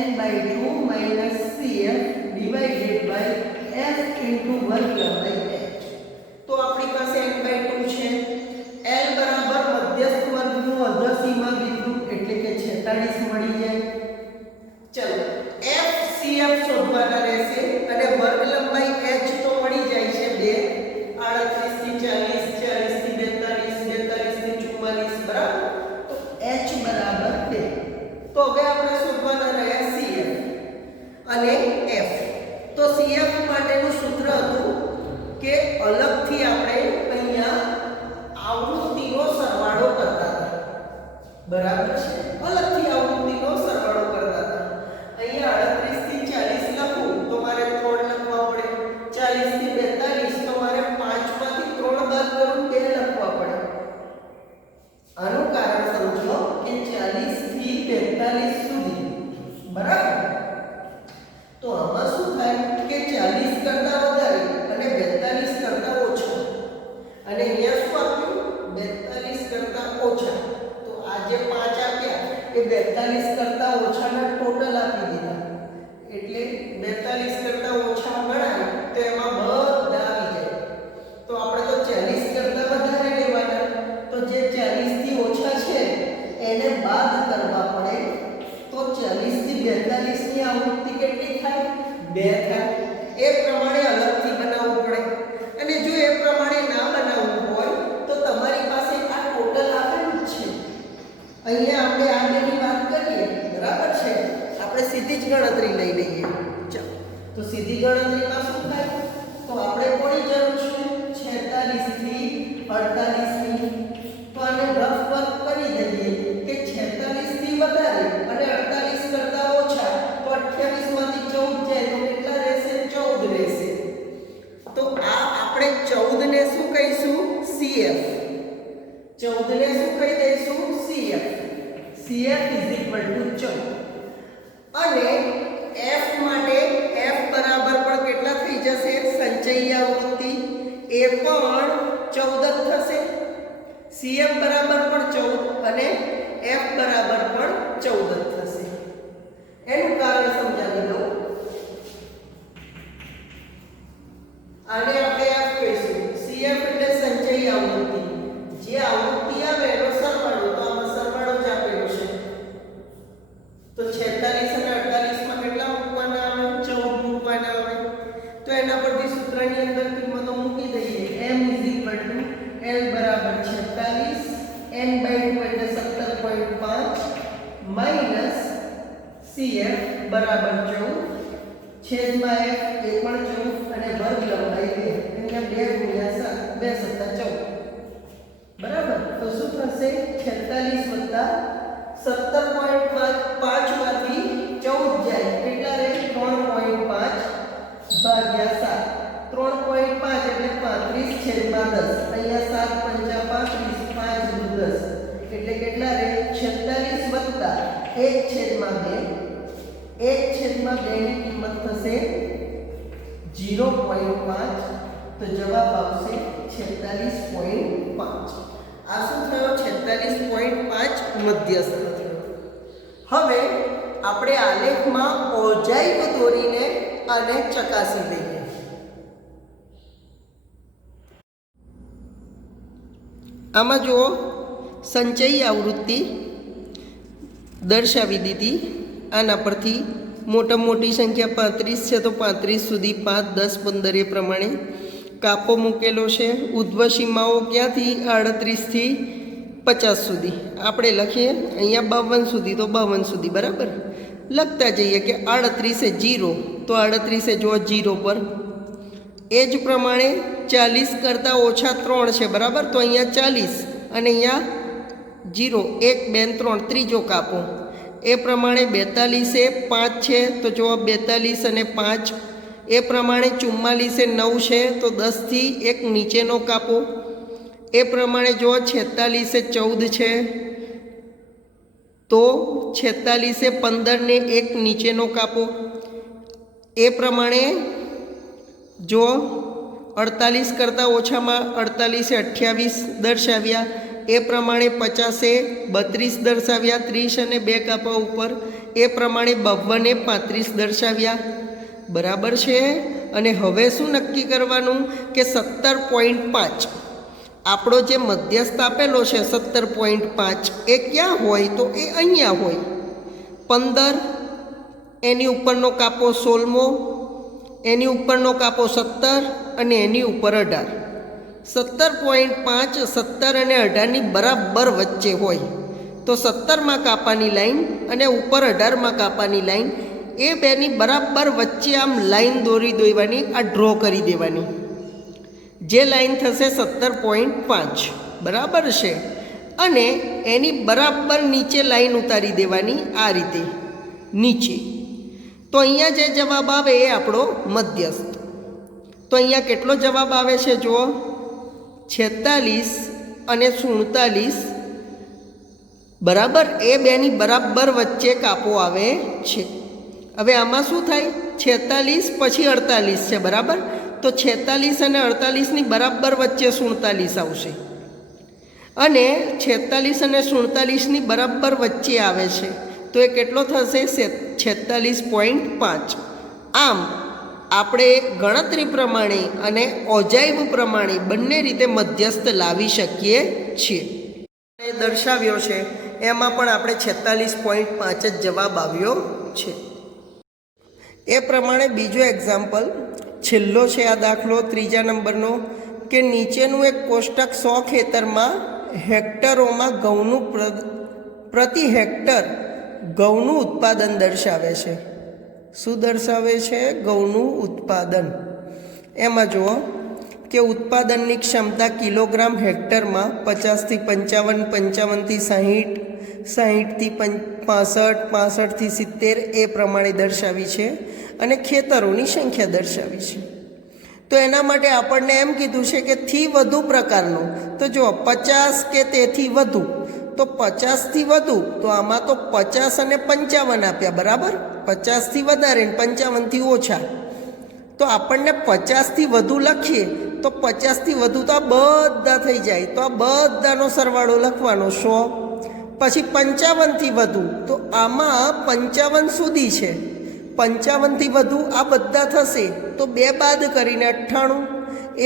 n/2 minus CF divided by F into વર્ગ લંબાઈ h. તો આપણી પાસે n/2 છે. L બરાબર મધ્યસ્થ વર્ગનું અધસીમા બિંદુ એટલે કે 46 મળી જાય. ચલો F CF શોધવાના રહેશે અને વર્ગ લંબાઈ h તો મળી જાય છે 2, 38 થી 40, 40 થી 42, 42 થી 44. બરાબર? તો h બરાબર 2. તો હવે આપણે શોધવાના રહ્યા CF અને F. તો CF માટેનું સૂત્ર હતું તો સીધી ગણતરીમાં શું થાય? તો આપણે કોની જરૂર છે? 46 થી 48 ની. તો આને રફ વર્ક કરી દઈએ કે 46 થી વધારે અને 48 કરતા ઓછા તો 28 માંથી 14 જાય તો કેટલા રહેશે? 14 રહેશે. તો આ આપણે 14 ને શું કહીશું? CF. 14 ને શું કહી દઈશું? CF. CF = 14. અને F માટે F બરાબર પણ કેટલા થઈ જશે? સંચયી આવૃત્તિ એ પણ 14 થશે. CF બરાબર પણ 14 અને F બરાબર પણ 14 થશે. એનું કારણ સમજાવી દઉં. આને આપણે F કહીશું. CF એટલે સંચયી આવૃત્તિ. જે આવૃત્તિ આવે એનો સરવાળો. તો આમાં સરવાળો જ આપેલો છે. તો 46 અને 48 માં કેટલા મૂકવાના આવે? 14 મૂકવાના આવે. તો એના પરથી સૂત્રની અંદર કિંમતો મૂકી દઈએ. M = L બરાબર 46 n/2 એટલે 17.5 માઈનસ CF બરાબર 14 છેદમાં F એ પણ 14 અને વર્ગ લંબાઈ 2 અહીંયા 2 × 7 2 + 14 બરાબર. તો શું થશે? 46 + 17.5 માંથી 14 જાય કેટલા રહે? 3.5 ભાગ્યા 7. 3.5 એટલે 35 છેદમાં 10. અહીંયા 7 × 5 = 5 × 10 એટલે કેટલા રહે? 46 + 1/2. 1/2 ની કિંમત થશે 0.5. તો જવાબ આવશે 46.5. આ શું થયો? 46.5 મધ્યસ્થ થયો. હવે આપણે આલેખમાં ઓજાઇબ દોરીને આને ચકાસી લઈએ. આમાં જુઓ, સંચયી આવૃત્તિ દર્શાવી દીધી. આના પરથી મોટામાં મોટી સંખ્યા 35 છે તો 35 સુધી 5, 10, 15 એ પ્રમાણે કાપો મૂકેલો છે. ઉધ્વ સીમાઓ ક્યાંથી? 38 થી 50 સુધી. આપણે લખીએ અહીંયા 52 સુધી તો 52 સુધી બરાબર. લખતા જઈએ કે 38 એ 0 તો 38 એ જો 0 પર. એ જ પ્રમાણે 40 કરતાં ઓછા 3 છે બરાબર. તો અહીંયા 40 અને અહીંયા 0 1 2 3 ત્રીજો કાપો. એ પ્રમાણે 42 એ 5 છે તો જો 42 અને 5. એ પ્રમાણે 44 એ 9 છે તો 10 થી 1 નીચેનો કાપો. એ પ્રમાણે જો 46 એ 14 છે તો 46 એ 15 ને 1 નીચેનો કાપો. એ પ્રમાણે જો 48 કરતાં ઓછામાં 48 એ 28 દર્શાવ્યા. એ પ્રમાણે 50 એ 32 દર્શાવ્યા. 30 અને 2 કાપા ઉપર. એ પ્રમાણે 52 એ 35 દર્શાવ્યા. બરાબર છે. અને હવે શું નક્કી કરવાનું કે 17.5 આપણો જે મધ્યસ્થ આપેલો છે 17.5 એ ક્યાં હોય? તો એ અહીંયા હોય. 15 એની ઉપરનો કાપો 16મો, એની ઉપરનો કાપો 17 અને એની ઉપર 18. 17.5 17 અને 18ની બરાબર વચ્ચે હોય. તો 17માં કાપાની લાઈન અને ઉપર 18માં કાપાની લાઈન એ બેની બરાબર વચ્ચે આમ લાઈન દોરી દેવાની. આ ડ્રો કરી દેવાની. જે લાઈન થશે 17.5 બરાબર છે. અને એની બરાબર નીચે લાઈન ઉતારી દેવાની આ રીતે નીચે. તો અહીંયા જે જવાબ આવે એ આપણો મધ્યસ્થ. તો અહીંયા કેટલો જવાબ આવે છે જુઓ? 46 અને 47 બરાબર. એ બેની બરાબર વચ્ચે કાપો આવે છે. હવે આમાં શું થાય? 46 પછી 48 છે બરાબર. તો 46 અને 48ની બરાબર વચ્ચે 47 આવશે. અને 46 અને 47ની બરાબર વચ્ચે આવે છે તો એ કેટલો થશે? 46.5. આમ આપણે ગણતરી પ્રમાણે અને ઓજાઇબ પ્રમાણે બંને રીતે મધ્યસ્થ લાવી શકીએ છીએ. એ દર્શાવ્યો છે એમાં પણ આપણે 46.5 જ જવાબ આવ્યો છે. એ પ્રમાણે બીજો એક્ઝામ્પલ છેલ્લો છે આ દાખલો 3જા નંબરનો કે નીચેનું એક કોષ્ટક 100 ખેતરમાં હેક્ટરોમાં ઘઉંનું પ્રતિ હેક્ટર ઘઉંનું ઉત્પાદન દર્શાવે છે. શું દર્શાવે છે? ઘઉંનું ઉત્પાદન. એમાં જુઓ કે ઉત્પાદનની ક્ષમતા કિલોગ્રામ હેક્ટરમાં 50 થી 55, 55 થી 60, 60 થી 65, 65 થી 70 એ પ્રમાણે દર્શાવી છે અને ખેતરોની સંખ્યા દર્શાવી છે. તો એના માટે આપણને એમ કીધું છે કે થી વધુ પ્રકારનો. તો જો 50 કે તેથી વધુ, તો 50 થી વધુ, તો આમાં તો 50 અને 55 આપ્યા, બરાબર. 50 થી વધારે ને 55 થી ઓછા. તો આપણને 50 થી વધુ લખીએ તો 50 થી વધુ તો આ બધા થઈ જાય. તો આ બધાનો સરવાળો લખવાનો 100. પછી 55 થી વધુ, તો આમાં 55 સુધી છે. 55 થી વધુ આ બધા થશે તો 2 બાદ કરીને 98.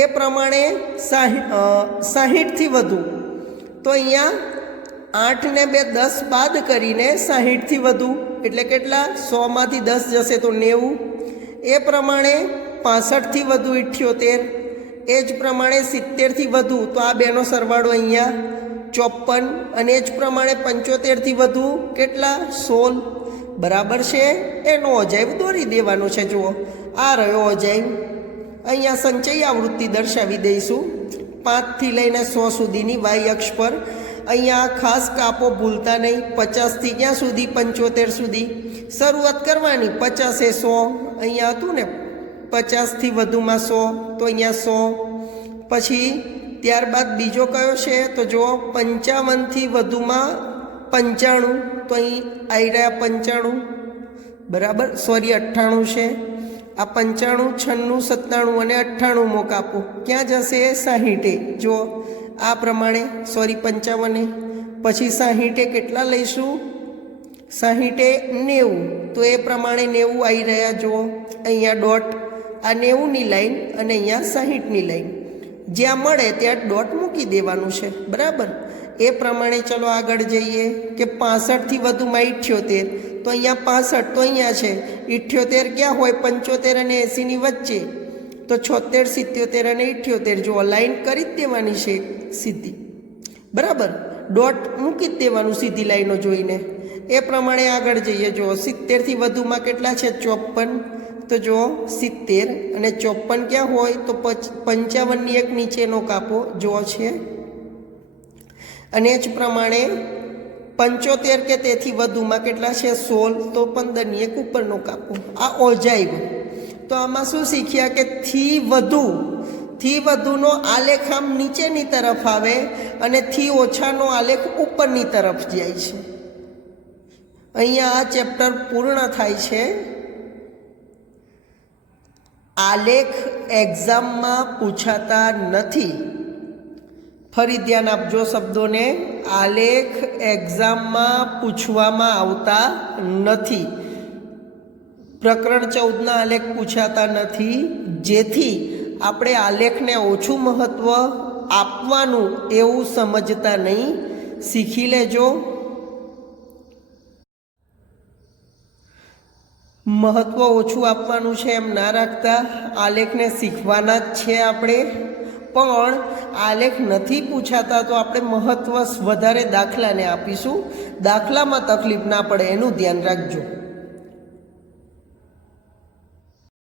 એ પ્રમાણે 60 થી વધુ, તો અહીંયા 8 ને 2 10 બાદ કરીને 60 થી વધુ એટલે કેટલા? 100 માંથી 10 જશે તો 90. એ પ્રમાણે 65 થી વધુ 78. એ જ પ્રમાણે 70 થી વધુ, તો આ બેનો સરવાળો અહીંયા 54. અને એ જ પ્રમાણે 75 થી વધુ કેટલા? 16. બરાબર છે. એનો અજાયબ દોરી દેવાનો છે. જુઓ આ રહ્યો અજાયબ. અહીંયા સંચય આવૃત્તિ દર્શાવી દઈશું 5 થી લઈને 100 સુધીની વાય અક્ષ પર. અહીંયા ખાસ કાપો ભૂલતા નહીં. 50 થી ક્યાં સુધી? 75 સુધી શરૂઆત કરવાની. 50 એ 100 અહીંયા હતું ને, 50 થી વધુમાં 100, તો અહીંયા 100. પછી ત્યારબાદ બીજો કયો છે? તો જુઓ 55 થી વધુમાં 95, તો અહીં આવી રહ્યા 95, બરાબર. સોરી 98 છે. આ 95, 96, 97 અને 98મો કાપો ક્યાં જશે? 60. જુઓ આ પ્રમાણે. સોરી 55. પછી 60 કેટલા લઈશું? 60 90, તો એ પ્રમાણે 90 આવી રહ્યા. જુઓ અહીંયા ડોટ. આ 90ની લાઈન અને અહીંયા 60ની લાઈન જ્યાં મળે ત્યાં ડોટ મૂકી દેવાનું છે, બરાબર. એ પ્રમાણે ચલો આગળ જઈએ કે 65 થી વધુમાં 78, તો અહીંયા 65, તો અહીંયા છે 78 ક્યાં હોય? 75 અને 80ની વચ્ચે. તો 76, 77 અને 78 જો લાઈન કરી જ દેવાની છે સીધી, બરાબર. ડોટ મૂકી જ દેવાનું સીધી લાઈનો જોઈને. એ પ્રમાણે આગળ જઈએ. જો 70 થી વધુમાં કેટલા છે? 54. તો જો 70 અને 54 ક્યાં હોય? તો 55ની એક નીચેનો કાપો જો છે. અને જ પ્રમાણે 75 કે તેથી વધુમાં કેટલા છે? 16, તો 15ની એક ઉપરનો કાપો. આ ઓજાયબ. તો આમાં શું શીખ્યા કે થી વધુનો આલેખ આમ નીચેની તરફ આવે અને થી ઓછાનો આલેખ ઉપરની તરફ જાય છે. અહીંયા આ ચેપ્ટર પૂર્ણ થાય છે. આલેખ એક્ઝામમાં પૂછાતા નથી. ફરી ધ્યાન આપજો શબ્દોને. આલેખ એક્ઝામમાં પૂછવામાં આવતા નથી. પ્રકરણ 14ના આલેખ પૂછાતા નથી, જેથી આપણે આલેખને ઓછું મહત્ત્વ આપવાનું એવું સમજતા નહીં. શીખી લેજો. મહત્ત્વ ઓછું આપવાનું છે એમ ના રાખતા. આલેખને શીખવાના જ છે આપણે. પણ આલેખ નથી પૂછાતા તો આપણે મહત્ત્વ વધારે દાખલાને આપીશું. દાખલામાં તકલીફ ના પડે એનું ધ્યાન રાખજો.